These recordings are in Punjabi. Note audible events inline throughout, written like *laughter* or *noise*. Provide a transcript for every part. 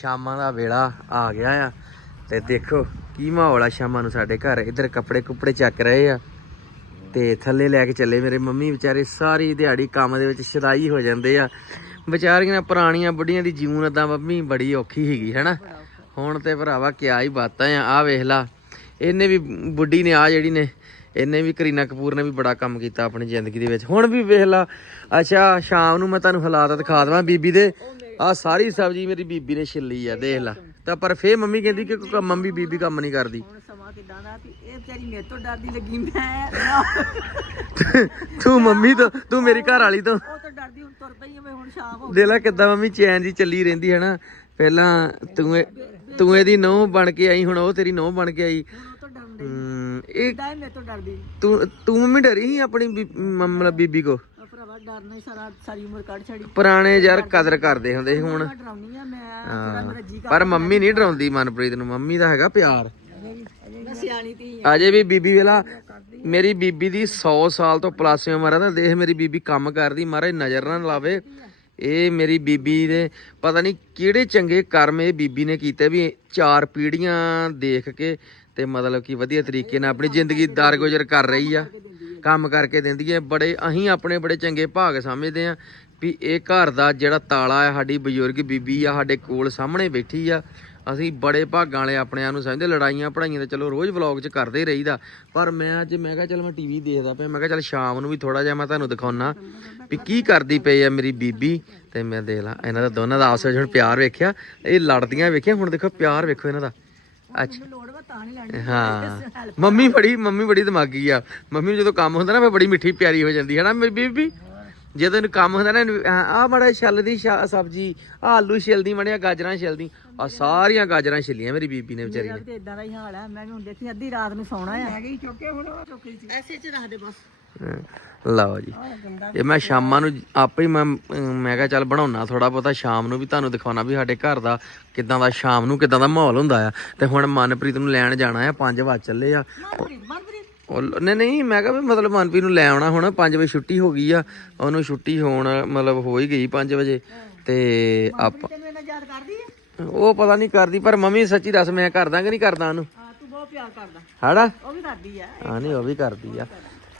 ਸ਼ਾਮਾਂ ਦਾ ਵੇਲਾ ਆ ਗਿਆ ਆ ਤੇ ਦੇਖੋ ਕੀ ਮਾਹੌਲ ਆ ਸ਼ਾਮਾਂ ਨੂੰ ਸਾਡੇ ਘਰ। ਇੱਧਰ ਕੱਪੜੇ ਕੁੱਪੜੇ ਚੱਕ ਰਹੇ ਆ ਤੇ ਥੱਲੇ ਲੈ ਕੇ ਚੱਲੇ ਮੇਰੇ ਮੰਮੀ ਵਿਚਾਰੇ। ਸਾਰੀ ਦਿਹਾੜੀ ਕੰਮ ਦੇ ਵਿੱਚ ਸ਼ਦਾਈ ਹੋ ਜਾਂਦੇ ਆ। ਵਿਚਾਰੀਆਂ ਪੁਰਾਣੀਆਂ ਬੁੱਢੀਆਂ ਦੀ ਜੂਨ ਏਦਾਂ ਮੰਮੀ ਬੜੀ ਔਖੀ ਹੈਗੀ ਹੈਨਾ? ਹੁਣ ਤੇ ਭਰਾਵਾ ਕਿਆ ਹੀ ਬਾਤਾਂ ਆ। ਆ ਵੇਖ ਲਾ, ਇਹਨੇ ਵੀ ਬੁੱਢੀ ਨੇ ਆ ਜਿਹੜੀ ਨੇ, ਇਹਨੇ ਵੀ ਕਰੀਨਾ ਕਪੂਰ ਨੇ ਵੀ ਬੜਾ ਕੰਮ ਕੀਤਾ ਆਪਣੀ ਜ਼ਿੰਦਗੀ ਦੇ ਵਿੱਚ। ਹੁਣ ਵੀ ਵੇਖ ਲਾ, ਅੱਛਾ, ਸ਼ਾਮ ਨੂੰ ਮੈਂ ਤੁਹਾਨੂੰ ਹਾਲਾਤ ਦਿਖਾ ਦਵਾਂ ਬੀਬੀ ਦੇ। ਆ ਸਾਰੀ ਸਬਜ਼ੀ ਮੇਰੀ ਬੀਬੀ ਨੇ ਛਿੱਲੀ ਆ ਦੇਖ ਲਾ। ਤਾਂ ਪਰ ਫੇਰ ਮੰਮੀ ਕਹਿੰਦੀ ਕਿ ਕੋਈ ਕੰਮ ਮੰਮੀ ਬੀਬੀ ਕੰਮ ਨਹੀਂ ਕਰਦੀ। ਹੁਣ ਸਮਾਂ ਕਿਦਾਂ ਦਾ ਵੀ ਇਹ ਵਿਚਾਰੀ ਮੇਰੇ ਤੋਂ ਡਰਦੀ ਲੱਗੀ ਮੈਂ। ਤੂੰ ਮੰਮੀ ਤੋਂ ਤੂੰ ਮੇਰੀ ਘਰ ਵਾਲੀ ਤੋਂ। ਉਹ ਤਾਂ ਡਰਦੀ ਹੁਣ ਤੁਰ ਪਈ ਆ, ਮੈਂ ਹੁਣ ਸ਼ਾਮ ਹੋ ਦੇਖ ਲੈ ਕਿੱਦਾਂ ਮੰਮੀ ਚੈਨ ਜੀ ਚੱਲੀ ਰਹਿੰਦੀ ਹੈ ਨਾ। ਪਹਿਲਾਂ ਤੂੰ ਇਹ- ਤੂੰ ਇਹਦੀ ਨੌ ਬਣ ਕੇ ਆਈ ਹੁਣ ਉਹ ਤੇਰੀ ਨੌ ਬਣ ਕੇ ਆਈ। ਹੁਣ ਉਹ ਤਾਂ ਡਰਦੀ ਹਮ, ਇਹ ਮੇਰੇ ਤੋਂ ਡਰਦੀ? ਤੂੰ ਤੂੰ ਮੰਮੀ ਡਰੀ ਸੀ ਆਪਣੀ ਬੀ- ਮਤਲਬ ਬੀਬੀ ਕੋ? ਉਹ ਭਰਾਵਾ ਡਰਨਾ ਹੀ ਸਾਰਾ ਸਾਰੀ ਉਮਰ ਕੱਢ ਛੜੀ ਪੁਰਾਣੇ ਯਾਰ ਕਦਰ ਕਰਦੇ ਹੁੰਦੇ ਸੀ ਹੁਣ। ਮੈਂ ਡਰਾਉਣੀ ਆ ਮੈਂ ਥੋੜਾ ਮੇਰਾ ਜੀ ਪਰ ਮੰਮੀ ਨਹੀਂ ਡਰਾਉਂਦੀ ਮਨਪ੍ਰੀਤ ਨੂੰ ਮੰਮੀ ਦਾ ਹੈਗਾ ਪਿਆਰ। ਮੈਂ ਸਿਆਣੀ ਤੀ ਆ। ਅਜੇ ਵੀ ਬੀਬੀ ਵੇਲਾ ਮੇਰੀ ਬੀਬੀ ਦੀ 100 ਸਾਲ ਤੋਂ ਪਲੱਸ ਉਮਰ ਆ ਤਾਂ ਦੇਖ ਮੇਰੀ ਬੀਬੀ ਕੰਮ ਕਰਦੀ ਮਹਾਰਾਜ ਨਜ਼ਰ ਨਾ ਲਾਵੇ। ਇਹ ਮੇਰੀ ਬੀਬੀ ਦੇ ਪਤਾ ਨਹੀਂ ਕਿਹੜੇ ਚੰਗੇ ਕਰਮ ਇਹ ਬੀਬੀ ਨੇ ਕੀਤੇ ਵੀ ਚਾਰ ਪੀੜ੍ਹੀਆਂ ਦੇਖ ਕੇ ਤੇ ਮਤਲਬ ਕਿ ਵਧੀਆ ਤਰੀਕੇ ਨਾਲ ਆਪਣੀ ਜ਼ਿੰਦਗੀ ਦਰਗੁਜ਼ਰ ਕਰ ਰਹੀ ਆ। ਕੰਮ ਕਰਕੇ ਦਿੰਦੀ ਹੈ ਬੜੇ, ਅਸੀਂ ਆਪਣੇ ਬੜੇ ਚੰਗੇ ਭਾਗ ਸਮਝਦੇ ਆ ਵੀ ਇਹ ਘਰ ਦਾ ਜਿਹੜਾ ਤਾਲਾ ਹੈ ਸਾਡੀ ਬਜ਼ੁਰਗ ਬੀਬੀ ਆ, ਸਾਡੇ ਕੋਲ ਸਾਹਮਣੇ ਬੈਠੀ ਆ। ਅਸੀਂ ਬੜੇ ਭਾਗਾਂ ਵਾਲੇ ਆਪਣੇ ਆਪ ਨੂੰ ਸਮਝਦੇ ਲੜਾਈਆਂ ਪੜਾਈਆਂ ਤਾਂ ਚਲੋ ਰੋਜ਼ ਵਲੌਗ 'ਚ ਕਰਦੇ ਹੀ ਰਹੀਦਾ। ਪਰ ਮੈਂ ਅੱਜ, ਮੈਂ ਕਿਹਾ ਚੱਲ ਮੈਂ ਟੀਵੀ ਦੇਖਦਾ ਪਿਆ, ਮੈਂ ਕਿਹਾ ਚੱਲ ਸ਼ਾਮ ਨੂੰ ਵੀ ਥੋੜਾ ਜਿਹਾ ਮੈਂ ਤੁਹਾਨੂੰ ਦਿਖਾਉਣਾ ਵੀ ਕੀ ਕਰਦੀ ਪਈ ਆ ਮੇਰੀ ਬੀਬੀ। ਤੇ ਮੈਂ ਦੇਖ ਲਾ, ਇਹਨਾਂ ਦਾ ਦੋਨਾਂ ਦਾ ਆਪਸ ਵਿੱਚ ਹੁਣ ਪਿਆਰ ਵੇਖਿਆ, ਇਹ ਲੜਦੀਆਂ ਵੇਖਿਆ, ਹੁਣ ਦੇਖੋ ਪਿਆਰ ਵੇਖੋ ਇਹਨਾਂ ਦਾ। ਅੱਛਾ। ਤਾਂ ਨਹੀਂ ਲੈਣੀ। ਹਾਂ। ਮੰਮੀ ਬੜੀ ਮੰਮੀ ਬੜੀ ਦਿਮਾਗੀ ਆ। ਮੰਮੀ ਨੂੰ ਜਦੋਂ ਕੰਮ ਹੁੰਦਾ ਨਾ ਫਿਰ ਬੜੀ ਮਿੱਠੀ ਪਿਆਰੀ ਹੋ ਜਾਂਦੀ ਹੈ ਨਾ ਮੇਰੀ ਬੀਬੀ? ਜਦੋਂ ਇਹਨੂੰ ਕੰਮ ਹੁੰਦਾ ਨਾ ਆ ਮੜਾ ਛੱਲਦੀ ਸ਼ਾ- ਸਬਜ਼ੀ ਆ ਆਲੂ ਛਿਲਦੀ ਮੜਿਆ ਗਾਜਰਾਂ ਛਿਲਦੀ। ਆ ਸਾਰੀਆਂ ਗਾਜਰਾਂ ਛਿੱਲੀਆਂ ਮੇਰੀ ਬੀਬੀ ਨੇ ਵਿਚਾਰੀ ਮੇਰਾ ਵੀ ਤੇ ਇਦਾਂ ਦਾ ਹੀ ਹਾਲ ਹੈ ਮੈਂ ਵੀ ਹੁਣ ਦੇਖੀ ਅੱਧੀ ਰਾਤ ਨੂੰ ਸੌਣਾ ਆ। ਮੈਂ ਗਈ ਚੁੱਕੇ ਹੁਣ ਚੁੱਕੀ ਸੀ। ਐਸੇ ਚ ਰੱਖ ਦੇ ਬਸ। ਨੇ ਲਓ ਜੀ। ਇਹ ਮੈਂ ਸ਼ਾਮਾਂ ਨੂੰ ਆਪੇ ਹੀ ਮੈਂ ਮੈਂ ਕਿਹਾ ਚੱਲ ਬਣਾਉਣਾ ਥੋੜਾ ਬਹੁਤਾ ਸ਼ਾਮ ਨੂੰ ਵੀ ਤੁਹਾਨੂੰ ਦਿਖਾਉਣਾ ਵੀ ਸਾਡੇ ਘਰ ਦਾ ਕਿਦਾਂ ਦਾ ਸ਼ਾਮ ਨੂੰ ਕਿਦਾਂ ਦਾ ਮਾਹੌਲ ਹੁੰਦਾ ਆ। ਤੇ ਹੁਣ ਮਨਪ੍ਰੀਤ ਨੂੰ ਲੈਣ ਜਾਣਾ ਆ 5 ਵਜੇ ਚੱਲੇ ਆ। ਨਹੀਂ ਨਹੀਂ ਮੈਂ ਕਿਹਾ ਵੀ ਮਤਲਬ ਮਨਪ੍ਰੀਤ ਨੂੰ ਲੈ ਆਉਣਾ ਹੁਣ 5 ਵਜੇ ਛੁੱਟੀ ਹੋ ਗਈ ਆ। ਉਹਨੂੰ ਛੁੱਟੀ ਹੋਣ ਮਤਲਬ ਹੋ ਹੀ ਗਈ 5 ਵਜੇ। ਤੇ ਆਪਾਂ ਉਹ ਪਤਾ ਨਹੀਂ ਕਰਦੀ ਪਰ ਮੰਮੀ ਸੱਚੀ ਦੱਸ ਮੈਂ ਕਰਦਾ ਕਿ ਨਹੀਂ ਕਰਦਾ ਉਹਨੂੰ? ਹਾਂ ਤੂੰ ਬਹੁਤ ਪਿਆਰ ਕਰਦਾ। ਹੜਾ? ਉਹ ਵੀ ਕਰਦੀ ਆ। ਹਾਂ ਨਹੀਂ ਉਹ ਵੀ ਕਰਦੀ ਆ।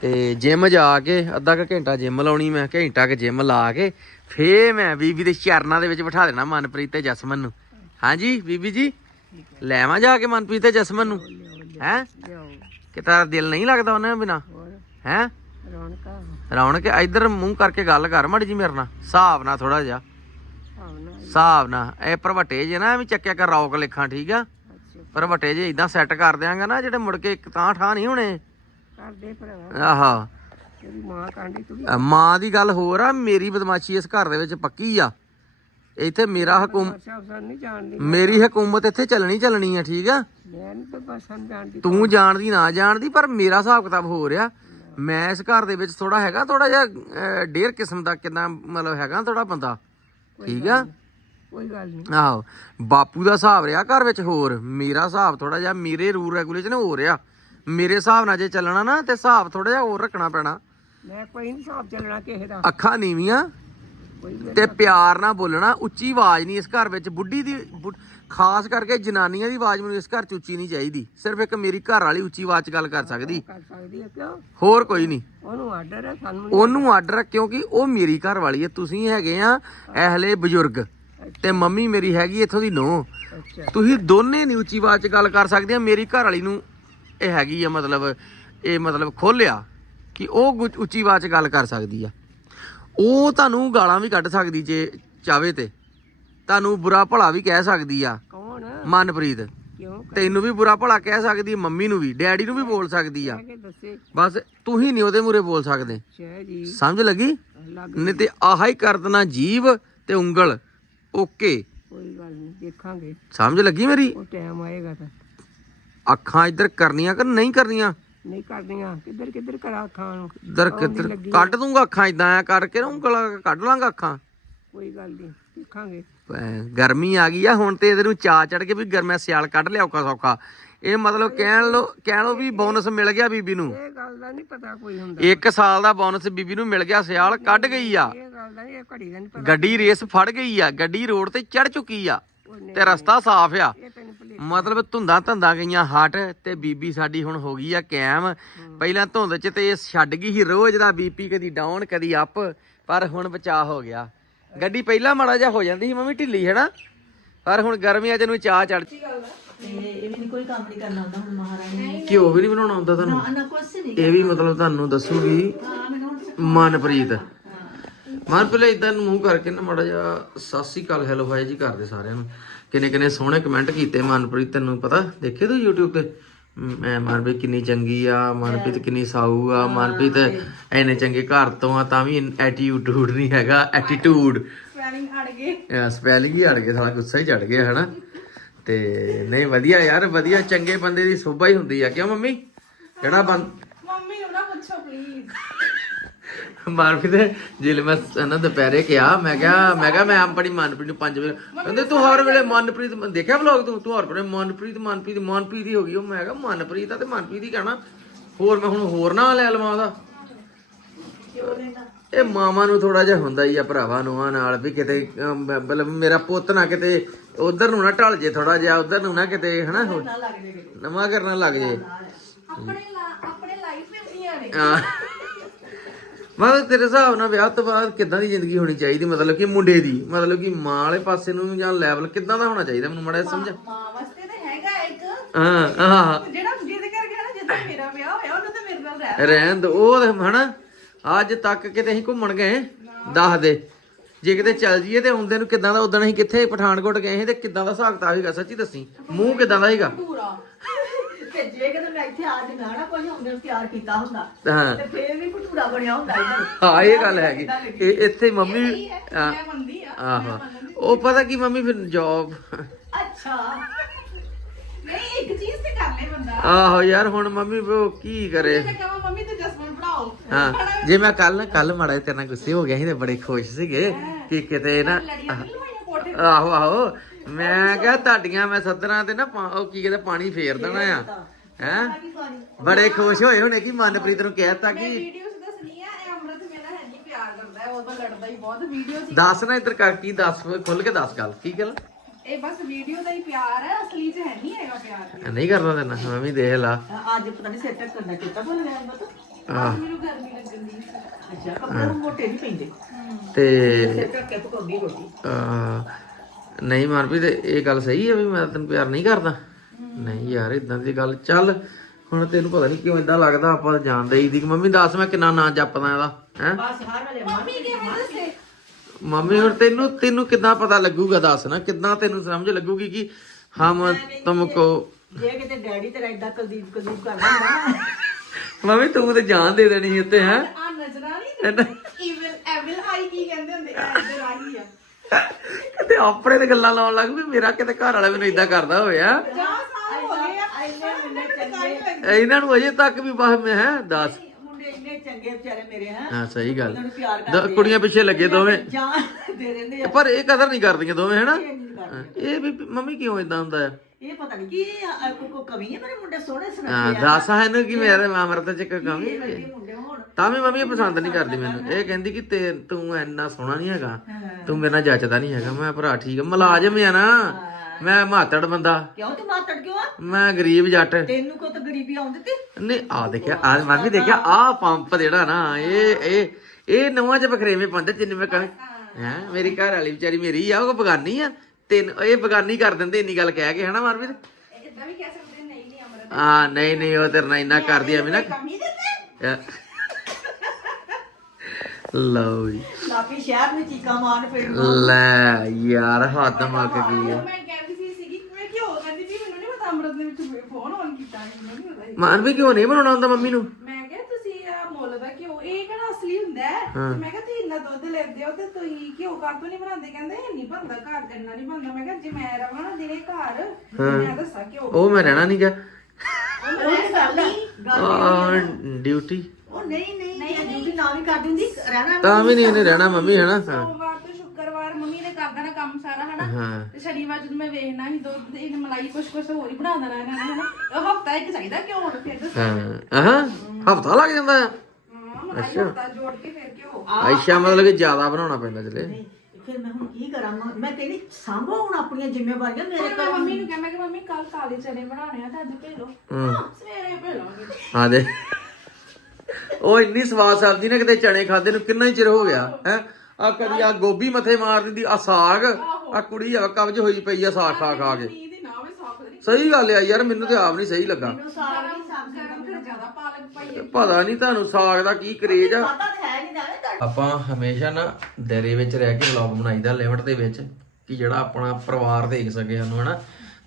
ਤੇ ਜਿਮ ਜਾ ਕੇ ਅੱਧਾ ਕੁ ਘੰਟਾ ਜਿਮ ਲਾਉਣੀ ਮੈਂ ਘੰਟਾ ਕੁ ਜਿਮ ਲਾ ਕੇ ਫੇਰ ਮੈਂ ਬੀਬੀ ਦੇ ਚਰਨਾਂ ਦੇ ਵਿੱਚ ਬਿਠਾ ਦੇਣਾ ਮਨਪ੍ਰੀਤ ਤੇ ਜਸਮਨ ਨੂੰ। ਹਾਂਜੀ ਬੀਬੀ ਜੀ? ਲੈਵਾਂ ਜਾ ਕੇ ਮਨਪ੍ਰੀਤ ਤੇ ਜਸਮਨ ਨੂੰ। ਹੈ? ਕਿ ਤੇਰਾ ਦਿਲ ਨਹੀਂ ਲੱਗਦਾ ਉਹਨਾਂ ਬਿਨਾ। ਹੈ? ਰੌਣਕਾਂ ਰੌਣਕ ਇੱਧਰ ਮੂੰਹ ਕਰਕੇ ਗੱਲ ਕਰ ਮੜ ਜੀ ਮੇਰੇ ਨਾਲ। ਹਿਸਾਬ ਨਾਲ ਥੋੜਾ ਜਿਹਾ। ਹਿਸਾਬ ਨਾਲ। ਇਹ ਭਰਵਟੇ ਜੇ ਨਾ ਐਵੇਂ ਚੱਕਿਆ ਕਰ ਰੌਕ ਲਿਖਾਂ ਠੀਕ ਆ? ਅੱਛਾ। ਭਰਵਟੇ ਜੇ ਇਦਾਂ ਸੈੱਟ ਕਰ ਦਿਆਂਗਾ ਨਾ ਜਿਹੜੇ ਮੁੜ ਕੇ ਇੱਕ ਤਾਂ ਠਾ ਨਹੀਂ ਹੋਣੇ। ਕਰਦੇ ਭਰਾਵਾ। ਆਹਾ। ਤੇਰੀ ਮਾਂ ਕਾਂਡੀ ਤੂੰ ਅ, ਮਾਂ ਦੀ ਗੱਲ ਹੋਰ ਆ ਮੇਰੀ ਬਦਮਾਸ਼ੀ ਇਸ ਘਰ ਦੇ ਵਿੱਚ ਪੱਕੀ ਆ। ਇੱਥੇ ਮੇਰਾ ਹਕੂਮ ਸਾਹਿਬ ਸਾਨੂੰ ਨਹੀਂ ਜਾਣਦੀ। ਮੇਰੀ ਹਕੂਮਤ ਇੱਥੇ ਚੱਲਣੀ ਚੱਲਣੀ ਆ ਠੀਕ ਆ? ਮੈਂ ਨਹੀਂ ਤਾਂ ਸਾਨੂੰ ਜਾਣਦੀ। ਤੂੰ ਜਾਣਦੀ ਨਾ ਜਾਣਦੀ ਪਰ ਮੇਰਾ ਹਿਸਾਬ ਕਿਤਾਬ ਹੋ ਰਿਹਾ ਮੈਂ ਇਸ ਘਰ ਦੇ ਵਿੱਚ ਥੋੜਾ ਹੈਗਾ ਥੋੜਾ ਜਿਹਾ ਡੇਰ ਕਿਸਮ ਦਾ ਕਿਦਾਂ ਮਤਲਬ ਹੈਗਾ ਥੋੜਾ ਬੰਦਾ। ਠੀਕ ਆ? ਕੋਈ ਗੱਲ ਨਹੀਂ ਆਹੋ। ਬਾਪੂ ਦਾ ਹਿਸਾਬ ਰਿਹਾ ਘਰ ਵਿੱਚ ਹੋਰ ਮੇਰਾ ਹਿਸਾਬ ਥੋੜਾ ਜਿਹਾ ਮੇਰੇ ਰੂਲ ਰੈਗੂਲੇਸ਼ਨ ਹੋ ਰਿਹਾ ਮੇਰੇ ਹਿਸਾਬ ਨਾਲ ਜੇ ਚੱਲਣਾ ਨਾ ਤੇ ਹਿਸਾਬ ਥੋੜਾ ਜਿਹਾ ਹੋਰ ਰੱਖਣਾ ਪੈਣਾ। ਮੈਂ ਕੋਈ ਨਹੀਂ ਹਿਸਾਬ ਚੱਲਣਾ ਕਿਸੇ ਦਾ। ਅੱਖਾਂ ਨੀਵੀਆਂ ਤੇ ਪਿਆਰ ਨਾਲ ਬੋਲਣਾ ਉੱਚੀ ਆਵਾਜ਼ ਨਹੀਂ ਇਸ ਘਰ ਵਿੱਚ। ਬੁੱਢੀ ਦੀ ਖਾਸ ਕਰਕੇ ਜਨਾਨੀਆਂ ਦੀ ਆਵਾਜ਼ ਮੈਨੂੰ ਇਸ ਘਰ ਚ ਉੱਚੀ ਨਹੀਂ ਚਾਹੀਦੀ। ਸਿਰਫ ਇੱਕ ਮੇਰੀ ਘਰ ਵਾਲੀ ਉੱਚੀ ਆਵਾਜ਼ 'ਚ ਗੱਲ ਕਰ ਸਕਦੀ। ਕਰ ਸਕਦੀ ਹੈ ਕਿਉਂ? ਹੋਰ ਕੋਈ ਨਹੀਂ। ਉਹਨੂੰ ਆਰਡਰ ਹੈ ਸਾਨੂੰ ਉਹਨੂੰ ਆਰਡਰ ਕਿਉਂਕਿ ਉਹ ਮੇਰੀ ਘਰ ਵਾਲੀ ਹੈ। ਤੁਸੀਂ ਹੈਗੇ ਆ ਐਹਲੇ ਬਜ਼ੁਰਗ ਤੇ ਮੰਮੀ ਮੇਰੀ ਹੈਗੀ ਇੱਥੋਂ ਦੀ ਨੋ ਤੁਸੀਂ ਦੋਨੇ ਨਹੀਂ ਉੱਚੀ ਆਵਾਜ਼ 'ਚ ਗੱਲ ਕਰ ਸਕਦੇ ਆ। ਮੇਰੀ ਘਰ ਵਾਲੀ ਨੂੰ ਇਹ ਹੈਗੀ ਆ ਮਤਲਬ ਇਹ ਮਤਲਬ ਖੋਲਿਆ ਕਿ ਉਹ ਉੱਚੀ ਆਵਾਜ਼ 'ਚ ਗੱਲ ਕਰ ਸਕਦੀ ਆ। ਉਹ ਤੁਹਾਨੂੰ ਗਾਲਾਂ ਵੀ ਕੱਢ ਸਕਦੀ ਜੇ ਚਾਵੇ ਤੇ। ਤੁਹਾਨੂੰ ਬੁਰਾ ਭਲਾ ਵੀ ਕਹਿ ਸਕਦੀ ਆ। ਕੌਣ? ਮਨਪ੍ਰੀਤ। ਕਿਉਂ? ਤੈਨੂੰ ਵੀ ਬੁਰਾ ਭਲਾ ਕਹਿ ਸਕਦੀ ਮੰਮੀ ਨੂੰ ਵੀ ਡੈਡੀ ਨੂੰ ਵੀ ਬੋਲ ਸਕਦੀ ਆ। ਬਸ ਤੂੰ ਹੀ ਨਹੀਂ ਉਹਦੇ ਮੂਰੇ ਬੋਲ ਸਕਦੇ। ਸਮਝ ਲੱਗੀ? ਲੱਗ ਨਹੀਂ ਤੇ ਆਹਾ ਹੀ ਕਰ ਦੇਣਾ ਜੀਵ ਤੇ ਉਂਗਲ। ਓਕੇ। ਕੋਈ ਗੱਲ ਨਹੀਂ ਦੇਖਾਂਗੇ। ਸਮਝ ਲੱਗੀ ਮੇਰੀ? ਉਹ ਟਾਈਮ ਆਏਗਾ ਤਾਂ। ਅੱਖਾਂ ਇੱਧਰ ਕਰਨੀਆਂ ਕਿ ਨਹੀਂ ਕਰਨੀਆਂ? ਨਹੀਂ ਕਰਦੀਆਂ। ਕਿੱਧਰ ਕਿੱਧਰ ਕਰਾ ਖਾਣ ਨੂੰ? ਇੱਧਰ ਕਿੱਧਰ ਕੱਢ ਦੂੰਗਾ ਅੱਖਾਂ ਇਦਾਂ ਆ ਕਰਕੇ ਨਾ ਉਂਗਲ ਕੱਢ ਲਾਂਗਾ ਅੱਖਾਂ। ਕੋਈ ਗੱਲ ਨਹੀਂ ਦੇਖਾਂਗੇ। ਗਰਮੀ ਆ ਗਈ ਆ ਹੁਣ ਤੇ ਇਹਦੇ ਨੂੰ ਚਾ ਚੜ ਕੇ ਵੀ ਗਰਮਿਆ ਸਿਆਲ ਕੱਢ ਲਿਆ ਔਖਾ ਸੌਖਾ। ਇਹ ਮਤਲਬ ਕਹਿਣ ਲੋ ਕਹਿ ਲੋ ਵੀ ਬੋਨਸ ਮਿਲ ਗਿਆ ਬੀਬੀ ਨੂੰ। ਇਹ ਗੱਲ ਦਾ ਨਹੀਂ ਪਤਾ ਕੋਈ ਹੁੰਦਾ। ਇੱਕ ਸਾਲ ਦਾ ਬੋਨਸ ਬੀਬੀ ਨੂੰ ਮਿਲ ਗਿਆ ਸਿਆਲ ਕੱਢ ਗਈ ਆ। ਇਹ ਗੱਲ ਦਾ ਇਹ ਘੜੀ ਦਾ ਨਹੀਂ ਪਤਾ। ਗੱਡੀ ਰੇਸ ਫੜ ਗਈ ਆ ਗੱਡੀ ਰੋਡ ਤੇ ਚੜ ਚੁੱਕੀ ਆ। ਤੇ ਰਸਤਾ ਸਾਫ਼ ਆ। ਮਤਲਬ ਧੁੰਦਾਂ ਧੰਦਾਂ ਗਈਆਂ ਹਟ ਤੇ ਬੀਬੀ ਸਾਡੀ ਹੁਣ ਹੋ ਗਈ ਆ ਕੈਮ। ਪਹਿਲਾਂ ਧੁੰਦ ਚ ਤੇ ਇਹ ਛੱਡ ਗਈ ਸੀ ਰੋਜ਼ ਦਾ ਬੀਪੀ ਕਦੀ ਡਾਊਨ ਕਦੀ ਅਪ ਪਰ ਹੁਣ ਬਚਾ ਹੋ ਗਿਆ। ਗੱਡੀ ਪਹਿਲਾਂ ਮਾੜਾ ਜਿਹਾ ਹੋ ਜਾਂਦੀ ਸੀ ਮੰਮੀ ਢਿੱਲੀ ਹੈ ਨਾ ਪਰ ਹੁਣ ਗਰਮੀਆਂ ਚ ਨੂੰ ਚਾਹ ਚੜ ਤੇ ਇਹ ਵੀ ਨਹੀਂ ਕੋਈ ਕੰਮ ਨਹੀਂ ਕਰਨਾ ਹੁੰਦਾ ਹੁਣ ਮਹਾਰਾਣੀ ਨੇ। ਘਿਓ ਵੀ ਨਹੀਂ ਬਣਾਉਣਾ ਹੁੰਦਾ ਤੁਹਾਨੂੰ? ਨਾ ਕੁਛ ਨਹੀਂ ਇਹ ਵੀ ਮਤਲਬ ਤੁਹਾਨੂੰ ਦੱਸੂਗੀ ਹਾਂ ਮਨਪ੍ਰੀਤ ਮਨਪ੍ਰੀਤ ਇਦਾਂ ਨੂੰ ਮੂੰਹ ਕਰਕੇ ਨਾ ਮਾੜਾ ਜਿਹਾ ਸਤਿ ਸ੍ਰੀ ਅਕਾਲ ਹੈਲੋ ਹਾਈ ਜੀ ਕਰਦੇ ਸਾਰਿਆਂ ਨੂੰ। ਕਿੰਨੇ ਕਿੰਨੇ ਸੋਹਣੇ ਕਮੈਂਟ ਕੀਤੇ ਮਨਪ੍ਰੀਤ ਤੈਨੂੰ ਪਤਾ? ਦੇਖੇ ਤੂੰ YouTube ਤੇ? ਮੈਂ ਮਨਪ੍ਰੀਤ ਕਿੰਨੀ ਚੰਗੀ ਆ ਮਨਪ੍ਰੀਤ ਕਿੰਨੀ ਸਾਊ ਆ ਮਨਪ੍ਰੀਤ ਐਨੇ ਚੰਗੇ ਘਰ ਤੋਂ ਆ ਤਾਂ ਵੀ ਐਟੀਟਿਊਡ ਨਹੀਂ ਹੈਗਾ ਐਟੀਟਿਊਡ ਸਪੈਲਿੰਗ ਅੜ ਗਏ ਸਪੈਲਿੰਗ ਹੀ ਅੜ ਗਿਆ ਸਾਲਾ ਗੁੱਸਾ ਹੀ ਚੜ ਗਿਆ ਹਨਾ? ਤੇ ਨਹੀਂ ਵਧੀਆ ਯਾਰ ਵਧੀਆ ਚੰਗੇ ਬੰਦੇ ਦੀ ਸੋਭਾ ਹੀ ਹੁੰਦੀ ਆ। ਕਿਉਂ ਮੰਮੀ? ਜਿਹੜਾ ਬੰਦ ਮੰਮੀ ਨੂੰ ਨਾ ਪੁੱਛੋ ਪਲੀਜ਼ ਮਨਪ੍ਰੀਤ ਜਿਲ ਮੈਂ ਇਹਨਾਂ ਦੁਪਹਿਰੇ ਕਿਹਾ ਮੈਂ ਕਿਹਾ ਮੈਂ ਕਿਹਾ ਮੈਂ ਆਪਣੀ ਮਨਪ੍ਰੀਤ ਨੂੰ 5 ਵਜੇ ਕਹਿੰਦੇ ਤੂੰ ਹਰ ਵੇਲੇ ਮਨਪ੍ਰੀਤ ਦੇਖਿਆ ਵਲੌਗ ਤੂੰ? ਤੂੰ ਹਰ ਵੇਲੇ ਮਨਪ੍ਰੀਤ ਮਨਪ੍ਰੀਤ ਮਨਪ੍ਰੀਤ ਹੀ ਹੋ ਗਈ। ਉਹ ਮੈਂ ਕਿਹਾ ਮਨਪ੍ਰੀਤ ਆ ਤੇ ਮਨਪ੍ਰੀਤ ਹੀ ਕਹਿਣਾ। ਹੋਰ ਮੈਂ ਹੁਣ ਹੋਰ ਨਾ ਲੈ ਲਵਾਂ ਉਹਦਾ। ਇਹ ਮਾਵਾਂ ਨੂੰ ਥੋੜਾ ਜਿਹਾ ਹੁੰਦਾ ਹੀ ਆ ਭਰਾਵਾਂ ਨੂੰਹਾਂ ਨਾਲ ਵੀ ਕਿਤੇ ਅਮ, ਮਤਲਬ ਮੇਰਾ ਪੁੱਤ ਨਾ ਕਿਤੇ ਉਧਰ ਨੂੰ ਨਾ ਢਲ ਜੇ ਥੋੜਾ ਜਿਹਾ ਉਧਰ ਨੂੰ ਨਾ ਕਿਤੇ ਹਨਾ? ਨਾ ਨਵਾਂ ਕਰਨਾ ਲੱਗ ਜੇ। ਆਪਣੇ ਆਪਣੇ ਲਾਈਫ ਵਿੱਚ ਨਹੀਂ ਆਣੇ ਹਾਂ। ਮਤਲਬ ਤੇਰੇ ਹਿਸਾਬ ਨਾਲ ਵਿਆਹ ਤੋਂ ਬਾਅਦ ਕਿੱਦਾਂ ਦੀ ਜ਼ਿੰਦਗੀ ਹੋਣੀ ਚਾਹੀਦੀ? ਮਤਲਬ ਕਿ ਮੁੰਡੇ ਦੀ। ਮਤਲਬ ਕਿ ਮਾਂ ਵਾਲੇ ਪਾਸੇ ਨੂੰ ਜਾਂ ਲੈਵਲ ਕਿੱਦਾਂ ਦਾ ਹੋਣਾ ਚਾਹੀਦਾ? ਮੈਨੂੰ ਮਾੜਾ ਸਮਝ। ਮਾਂ ਵਾਸਤੇ ਤਾਂ ਹੈਗਾ ਇੱਕ। ਹਾਂ ਹਾਂ। ਜਿਹੜਾ ਜਿੱਦ ਕਰ ਗਿਆ ਨਾ ਜਦੋਂ ਮੇਰਾ ਵਿਆਹ ਹੋਇਆ ਉਹਨੂੰ ਤਾਂ ਮੇਰੇ ਨਾਲ ਰਹਿ ਰਹਿਣ ਦੋ ਉਹ ਹਨਾ ਅੱਜ ਤੱਕ ਕਿਤੇ ਅਸੀਂ ਘੁੰਮਣ ਗਏ ਦੱਸ ਦੇ। ਜੇ ਕਿਤੇ ਚੱਲ ਜੀਏ ਤੇ ਆਉਂਦੇ ਨੂੰ ਕਿੱਦਾਂ ਦਾ ਉਦੋਂ ਅਸੀਂ ਕਿੱਥੇ ਪਠਾਨਕੋਟ ਗਏ ਸੀ ਤੇ ਕਿੱਦਾਂ ਦਾ ਹਿਸਾਬ ਕਿਤਾਬ ਸੀਗਾ? ਸੱਚੀ ਦੱਸੀ। ਮੂੰਹ ਕਿੱਦਾਂ ਦਾ ਸੀਗਾ? ਤੇ ਜੇ ਕਿਤੇ ਮੈਂ ਇੱਥੇ ਆ ਕੇ ਨਾ ਕੋਈ ਹੁੰਦੇ ਨੂੰ ਤਿਆਰ ਕੀਤਾ ਹੁੰਦਾ। ਹਾਂ। ਤੇ ਫੇਰ ਵੀ ਭਟੂਰਾ ਬਣਿਆ ਹੁੰਦਾ ਇੱਧਰ। ਹਾਂ ਇਹ ਗੱਲ ਹੈਗੀ। ਇਹ ਇੱਥੇ ਮੰਮੀ ਹਾਂ, ਮੈਂ ਮੰਨਦੀ ਆ ਆਹੋ ਉਹ ਪਤਾ ਕੀ ਮੰਮੀ ਫਿਰ ਜੌਬ ਅੱਛਾ। ਨਹੀਂ ਇੱਕ ਚੀਜ਼ ਤੇ ਕਰ ਲੈ ਬੰਦਾ। ਆਹੋ ਯਾਰ ਹੁਣ ਮੰਮੀ ਉਹ ਕੀ ਕਰੇ? ਮੈਂ ਕਹਾਂ ਮੰਮੀ ਤੇ ਜਸਮਨ ਪੜਾਓ ਹਾਂ। ਜੇ ਮੈਂ ਕੱਲ ਕੱਲ ਮਾੜਾ ਜਿਹਾ ਤੇਰੇ ਨਾਲ ਗੁੱਸੇ ਹੋ ਗਿਆ ਸੀ ਤੇ ਬੜੇ ਖੁਸ਼ ਸੀਗੇ ਕਿ ਕਿਤੇ ਨਾ ਲੜੀਆਂ ਨਹੀਂ ਹੋਈਆਂ ਕੋਠੇ ਆਹੋ ਆਹੋ। ਮੈਂ ਕਿਹਾ ਤੁਹਾਡੀਆਂ ਮੈਂ ਸੱਦਰਾਂ ਤੇ ਨਾ ਪਾ- ਉਹ ਕੀ ਕਹਿੰਦੇ ਪਾਣੀ ਫੇਰ ਦੇਣਾ ਆ। ਹੈ? ਬੜੇ ਖੁਸ਼ ਹੋਏ ਹੋਣੇ ਕਿ ਮਨਪ੍ਰੀਤ ਨੂੰ ਕਹਿਤਾ ਕਿ ਵੀਡੀਓਸ ਦੱਸਣੀ ਆ ਇਹ ਅੰਮ੍ਰਿਤ ਮੇਰਾ ਹੈ ਨਹੀਂ ਪਿਆਰ ਕਰਦਾ ਹੈ ਉਹ ਤਾਂ ਲੜਦਾ ਹੀ ਬਹੁਤ। ਵੀਡੀਓ ਸੀ। ਦੱਸ ਨਾ ਇੱਧਰ ਕਰ ਕੀ ਦੱਸ ਖੁੱਲ ਕੇ ਦੱਸ ਗੱਲ ਕੀ ਗੱਲ? ਇਹ ਬਸ ਵੀਡੀਓ ਦਾ ਹੀ ਪਿਆਰ ਹੈ ਅਸਲੀ 'ਚ ਹੈ ਨਹੀਂ ਹੈਗਾ ਪਿਆਰ। ਨਹੀਂ ਕਰਨਾ ਤੈਨੂੰ ਮੈਂ ਵੀ ਦੇਖ ਲਾ। ਅੱਜ ਪਤਾ ਨਹੀਂ ਸਿਰ ਟੱਕ ਕਰਨਾ ਕਿਤਾ ਗਿਆ ਪਤਾ ਆਹ, ਮੈਨੂੰ ਗਰਮੀ ਲੱਗਣ ਦੀ ਅੱਛਾ ਕੱਪੜੇ ਮੋਟੇ ਨਹੀਂ ਪੈਂਦੇ। ਤੇ ਸਿਰ ਟੱਕ ਕੇ ਪਕਾਉਂਦੀ ਰੋਟੀ ਅਹ, ਨਹੀਂ ਮਨਪ੍ਰੀਤ ਇਹ ਗੱਲ ਸਹੀ ਹੈ ਵੀ ਮੈਂ ਤੈਨੂੰ ਪਿਆਰ ਨਹੀਂ ਕਰਦਾ? ਨਹੀਂ ਯਾਰ ਇਦਾਂ ਦੀ ਗੱਲ ਚੱਲ। ਹੁਣ ਤੈਨੂੰ ਪਤਾ ਨਹੀਂ ਕਿਉਂ ਇਦਾਂ ਲੱਗਦਾ ਆਪਾਂ ਜਾਣਦੇ ਹੀ ਦੀ ਮੰਮੀ ਦੱਸ ਮੈਂ ਕਿੰਨਾ ਨਾਂ ਜਪਦਾ ਇਹਦਾ ਹੈ? ਬਸ ਹਰ ਵੇਲੇ ਮੰਮੀ ਕਿਵੇਂ ਦੱਸੇ? ਮੰਮੀ ਹੁਣ ਤੈਨੂੰ ਤੈਨੂੰ ਕਿੱਦਾਂ ਪਤਾ ਲੱਗੂਗਾ ਦੱਸ ਨਾ ਕਿੱਦਾਂ ਤੈਨੂੰ ਸਮਝ ਲੱਗੂਗੀ ਕਿ ਹਮ ਤੁਮਕੋ ਜੇ ਕਿਤੇ ਡੈਡੀ ਤੇਰਾ ਇਦਾਂ ਕੁਲਦੀਪ ਕੁਲਦੀਪ ਕਰਦਾ ਹੁੰਦਾ ਨਾ। ਮੰਮੀ ਤੂੰ ਤੇ ਜਾਨ ਦੇ ਦੇਣੀ ਉੱਤੇ ਹੈ? ਆ ਨਜ਼ਰਾਂ ਨਹੀਂ ਈਵਲ ਐਵਲ ਆਈ ਕੀ ਕਹਿੰਦੇ ਹੁੰਦੇ ਆ? ਇੱਧਰ ਆ। ਕਿਤੇ ਆਪਣੇ ਤੇ ਗੱਲਾਂ ਲਾਉਣ ਲੱਗ ਵੀ ਮੇਰਾ ਕਿਤੇ ਘਰ ਵਾਲਾ ਮੈਨੂੰ ਇਦਾਂ ਕਰਦਾ ਹੋਇਆ। ਜਾ ਸਾਲ ਹੋ ਗਏ ਆ ਇੰਨੇ ਮੁੰਡੇ ਚੰਗੇ ਇਹਨਾਂ ਨੂੰ ਅਜੇ ਤੱਕ ਵੀ ਬਾਹ ਮੈਂ ਹੈ ਦੱਸ। ਮੁੰਡੇ ਇੰਨੇ ਚੰਗੇ ਵਿਚਾਰੇ ਮੇਰੇ ਹੈ ਹਾਂ ਸਹੀ ਗੱਲ। ਉਹਨਾਂ ਨੂੰ ਪਿਆਰ ਦ- ਕੁੜੀਆਂ ਪਿੱਛੇ ਲੱਗੇ ਦੋਵੇਂ। ਜਾਨ ਦੇ ਦਿੰਦੇ ਆ। ਪਰ ਇਹ ਕਦਰ ਨਹੀਂ ਕਰਦੀਆਂ ਦੋਵੇਂ ਹੈਨਾ। ਇਹ ਵੀ ਮੰਮੀ ਕਿਉਂ ਇਦਾਂ ਹੁੰਦਾ ਹੈ? ਇਹ ਪਤਾ ਨਹੀਂ ਕੀ ਆ, ਕੋ ਕੋ ਕਮੀ ਹੈ ਮੇਰੇ ਮੁੰਡੇ ਸੋਹਣੇ ਹਾਂ ਆ। ਦੱਸ ਇਹਨੂੰ ਕਿ ਮੇਰੇ ਅਮਰਤ ਚ ਕੋਈ ਕਮੀ ਹੈ? ਵੱਡੇ ਮੁੰਡੇ ਹੋਣ। ਤਾਂ ਵੀ ਮੰਮੀ ਇਹ ਪਸੰਦ ਨਹੀਂ ਕਰਦੀ ਮੈਨੂੰ। ਇਹ ਕਹਿੰਦੀ ਕਿ ਤੇ ਤੂੰ ਇੰਨਾ ਸੋਹਣਾ ਨਹੀਂ ਹੈਗਾ। ਤੂੰ ਮੇਰੇ ਨਾਲ ਜੱਚਦਾ ਨਹੀਂ ਹੈਗਾ। ਮੈਂ ਭਰਾ ਠੀਕ ਆ ਮੁਲਾਜ਼ਮ ਆ ਨਾ। ਮੈਂ ਮਾਤੜ ਬੰਦਾ। ਕਿਉਂ ਤੂੰ ਮਾਤੜ ਕਿਉਂ ਆ? ਮੈਂ ਗਰੀਬ ਜੱਟ। ਤੈਨੂੰ ਕੋ ਤਾਂ ਗਰੀਬੀ ਆਉਂਦੀ ਤੇ ਨਹੀਂ ਆ ਦੇਖਿਆ ਆ ਮੈਂ ਵੀ ਦੇਖਿਆ ਆ ਪੰਪ ਜਿਹੜਾ ਨਾ ਇਹ ਇਹ ਇਹ ਨਵਾਂ ਚ ਬਖਰੇਵੇਂ ਪਾਉਂਦੇ ਜਿੰਨੇ ਮੈਂ ਕਹਾਂ। ਹੈ। ਮੇਰੀ ਘਰ ਵਾਲੀ ਵਿਚਾਰੀ ਮੇਰੀ ਆ ਉਹ ਬਗਾਨੀ ਆ। ਤਿੰਨ ਇਹ ਬਗਾਨੀ ਕਰ ਦਿੰਦੇ ਇੰਨੀ ਗੱਲ ਕਹਿ ਕੇ ਹਨਾ ਮਨਵੀਰ? ਇਦਾਂ ਵੀ ਕਹਿ ਸਕਦੇ ਨਹੀਂ ਨਹੀਂ ਅਮਰਤ। ਆ ਨਹੀਂ ਨਹੀਂ ਉਹ ਤੇਰੇ ਨਾਲ ਇੰਨਾ ਕਰਦੀ ਆ ਵੀ ਨਾ। ਕਮੀ ਲਓ ਜੀ। ਲਾਪੀ ਸ਼ਹਿਰ ਵਿੱਚ ਚੀਕਾਂ ਮਾਰਨ ਫਿਰ ਲੈ ਯਾਰ ਹੱਦ ਮੁੱਕ ਗਈ ਆ। ਮੈਂ ਕਹਿੰਦੀ ਸੀ ਸੀਗੀ ਮੈਂ ਕਿਉਂ? ਕਹਿੰਦੀ ਵੀ ਮੈਨੂੰ ਨਹੀਂ ਪਤਾ ਅਮਰਤ ਨੇ ਵਿੱਚ ਫੋਨ ਆਨ ਕੀਤਾ ਸੀ, ਮੈਨੂੰ ਨਹੀਂ ਪਤਾ ਸੀ। ਮਾਨ ਵੀ ਕਿਉਂ ਨਹੀਂ ਬਣਾਉਣਾ ਹੁੰਦਾ ਮੰਮੀ ਨੂੰ? ਮੈਂ ਕਿਹਾ ਦਾ ਘਿਓ ਇਹ ਕਿਹੜਾ ਅਸਲੀ ਹੁੰਦਾ ਹੈ? ਤੇ ਮੈਂ ਕਿਹਾ ਤੁਸੀਂ ਇੰਨਾ ਦੁੱਧ ਲੈਂਦੇ ਹੋ ਤੇ ਤੁਸੀਂ ਘਿਓ ਕਾਹਤੋਂ ਨਹੀਂ ਬਣਾਉਂਦੇ? ਕਹਿੰਦੇ ਇਹ ਨਹੀਂ ਬਣਦਾ ਘਰ ਇੰਨਾ ਨਹੀਂ ਬਣਦਾ। ਮੈਂ ਕਿਹਾ ਜੇ ਮੈਂ ਰਵਾਂ ਨਾ ਦਿਨੇ ਘਰ ਮੈਂ ਦੱਸਾਂ ਘਿਓ। ਉਹ ਮੈਂ ਰਹਿਣਾ ਨਹੀਂ ਗਾ ਉਹ ਮੈਂ ਗੱਲ ਗੱਲ ਆ ਡਿਊਟੀ ਉਹ ਨਹੀਂ ਨਹੀਂ ਨਹੀਂ ਡਿਊਟੀ ਨਾ ਵੀ ਕਰ ਦਿੰਦੀ ਰਹਿਣਾ ਤਾਂ ਵੀ ਨਹੀਂ ਇਹਨੇ ਰਹਿਣਾ ਮੰਮੀ ਹਾਂ ਸੋਮਵਾਰ ਤੋਂ ਸ਼ੁੱਕਰਵਾਰ ਮੰਮੀ ਨੇ ਕਰ ਦੇਣਾ ਕੰਮ ਸਾਰਾ ਹਨਾ? ਹਾਂ। ਤੇ ਸ਼ਨੀਵਾਰ ਜਦੋਂ ਮੈਂ ਵੇਖਣਾ ਸੀ ਦੁੱਧ ਇਹ ਮਲਾਈ ਕੁਛ ਕੁਛ ਹੋਰ ਹੀ ਬਣਾ ਦੇਣਾ ਇਹਨਾਂ ਨੇ ਹਨਾ? ਉਹ ਹਫਤਾ ਇੱਕ ਚਾਹੀਦਾ ਕਿਉਂ ਹੁਣ ਫਿਰ ਦੱਸੋ। ਹਾਂ। ਆਹਾਂ ਹਫਤਾ ਲੱਗ ਜਾਂਦਾ। ਹਾਂ ਮਲਾਈ ਹਫਤਾ ਜੋੜ ਕੇ ਫਿਰ ਕਿਉਂ ਆਇਸ਼ਾ ਮਤਲਬ ਕਿ ਜ਼ਿਆਦਾ ਬਣਾਉਣਾ ਪੈਂਦਾ ਚਲੇ। ਫਿਰ ਮੈਂ ਹੁਣ ਕੀ ਕਰਾਂ? ਮੈਂ ਮੈਂ ਕਹਿੰਦੀ ਸਾਂਭੋ ਹੁਣ ਆਪਣੀਆਂ ਜ਼ਿੰਮੇਵਾਰੀਆਂ ਮੇਰੇ ਮੈਂ ਮੰਮੀ ਨੂੰ ਕਿਹਾ ਮੈਂ ਕਿ ਮੰਮੀ ਕੱਲ ਕਾਲੇ ਚਨੇ ਬਣਾਉਣੇ ਆ ਤਾਂ ਅੱਜ ਭੇਲੋ ਹੂੰ। ਸਵੇਰੇ ਭੇਲਾਂਗੇ ਆ ਦੇ। ਉਹ ਇੰਨੀ ਸਵਾਦ ਸਬਜ਼ੀ ਨੇ ਕਿਤੇ ਚਣੇ ਖਾਦੇ ਨੂੰ ਕਿੰਨਾ ਹੀ ਚਿਰ ਹੋ ਗਿਆ ਹੈ? ਆ ਕਦੀ ਆ ਗੋਭੀ ਮੱਥੇ ਮਾਰ ਦਿੰਦੀ ਆ ਸਾਗ ਆ ਕੁੜੀ ਆ ਕਬਜ ਹੋਈ ਪਈ ਆ ਸਾਗ ਖਾ ਖਾ ਕੇ। ਨੀਂਦ ਹੀ ਨਾ ਆਵੇ ਸਾਫ਼ ਨਹੀਂ ਸਹੀ ਗੱਲ ਆ ਯਾਰ ਮੈਨੂੰ ਤੇ ਆਪ ਨਹੀਂ ਸਹੀ ਲੱਗਾ। ਮੈਨੂੰ ਸਾਗ ਨਹੀਂ ਸਬਜ਼ੀ ਗਰਮ ਫਿਰ ਜ਼ਿਆਦਾ ਪਾਲਕ ਪਾਈ ਹੈ। ਪਤਾ ਨਹੀਂ ਤੁਹਾਨੂੰ ਸਾਗ ਦਾ ਕੀ ਕਰੇਜ ਆ। ਪਤਾ ਤਾਂ ਹੈ ਨਹੀਂ ਨਾ ਤੁਹਾਡਾ ਆਪਾਂ ਹਮੇਸ਼ਾ ਨਾ ਦਾਇਰੇ ਵਿੱਚ ਰਹਿ ਕੇ ਵਲੌਗ ਬਣਾਈਦਾ ਲਿਮਟ ਦੇ ਵਿੱਚ ਕਿ ਜਿਹੜਾ ਆਪਣਾ ਪਰਿਵਾਰ ਦੇਖ ਸਕੇ ਸਾਨੂੰ ਹਨਾ?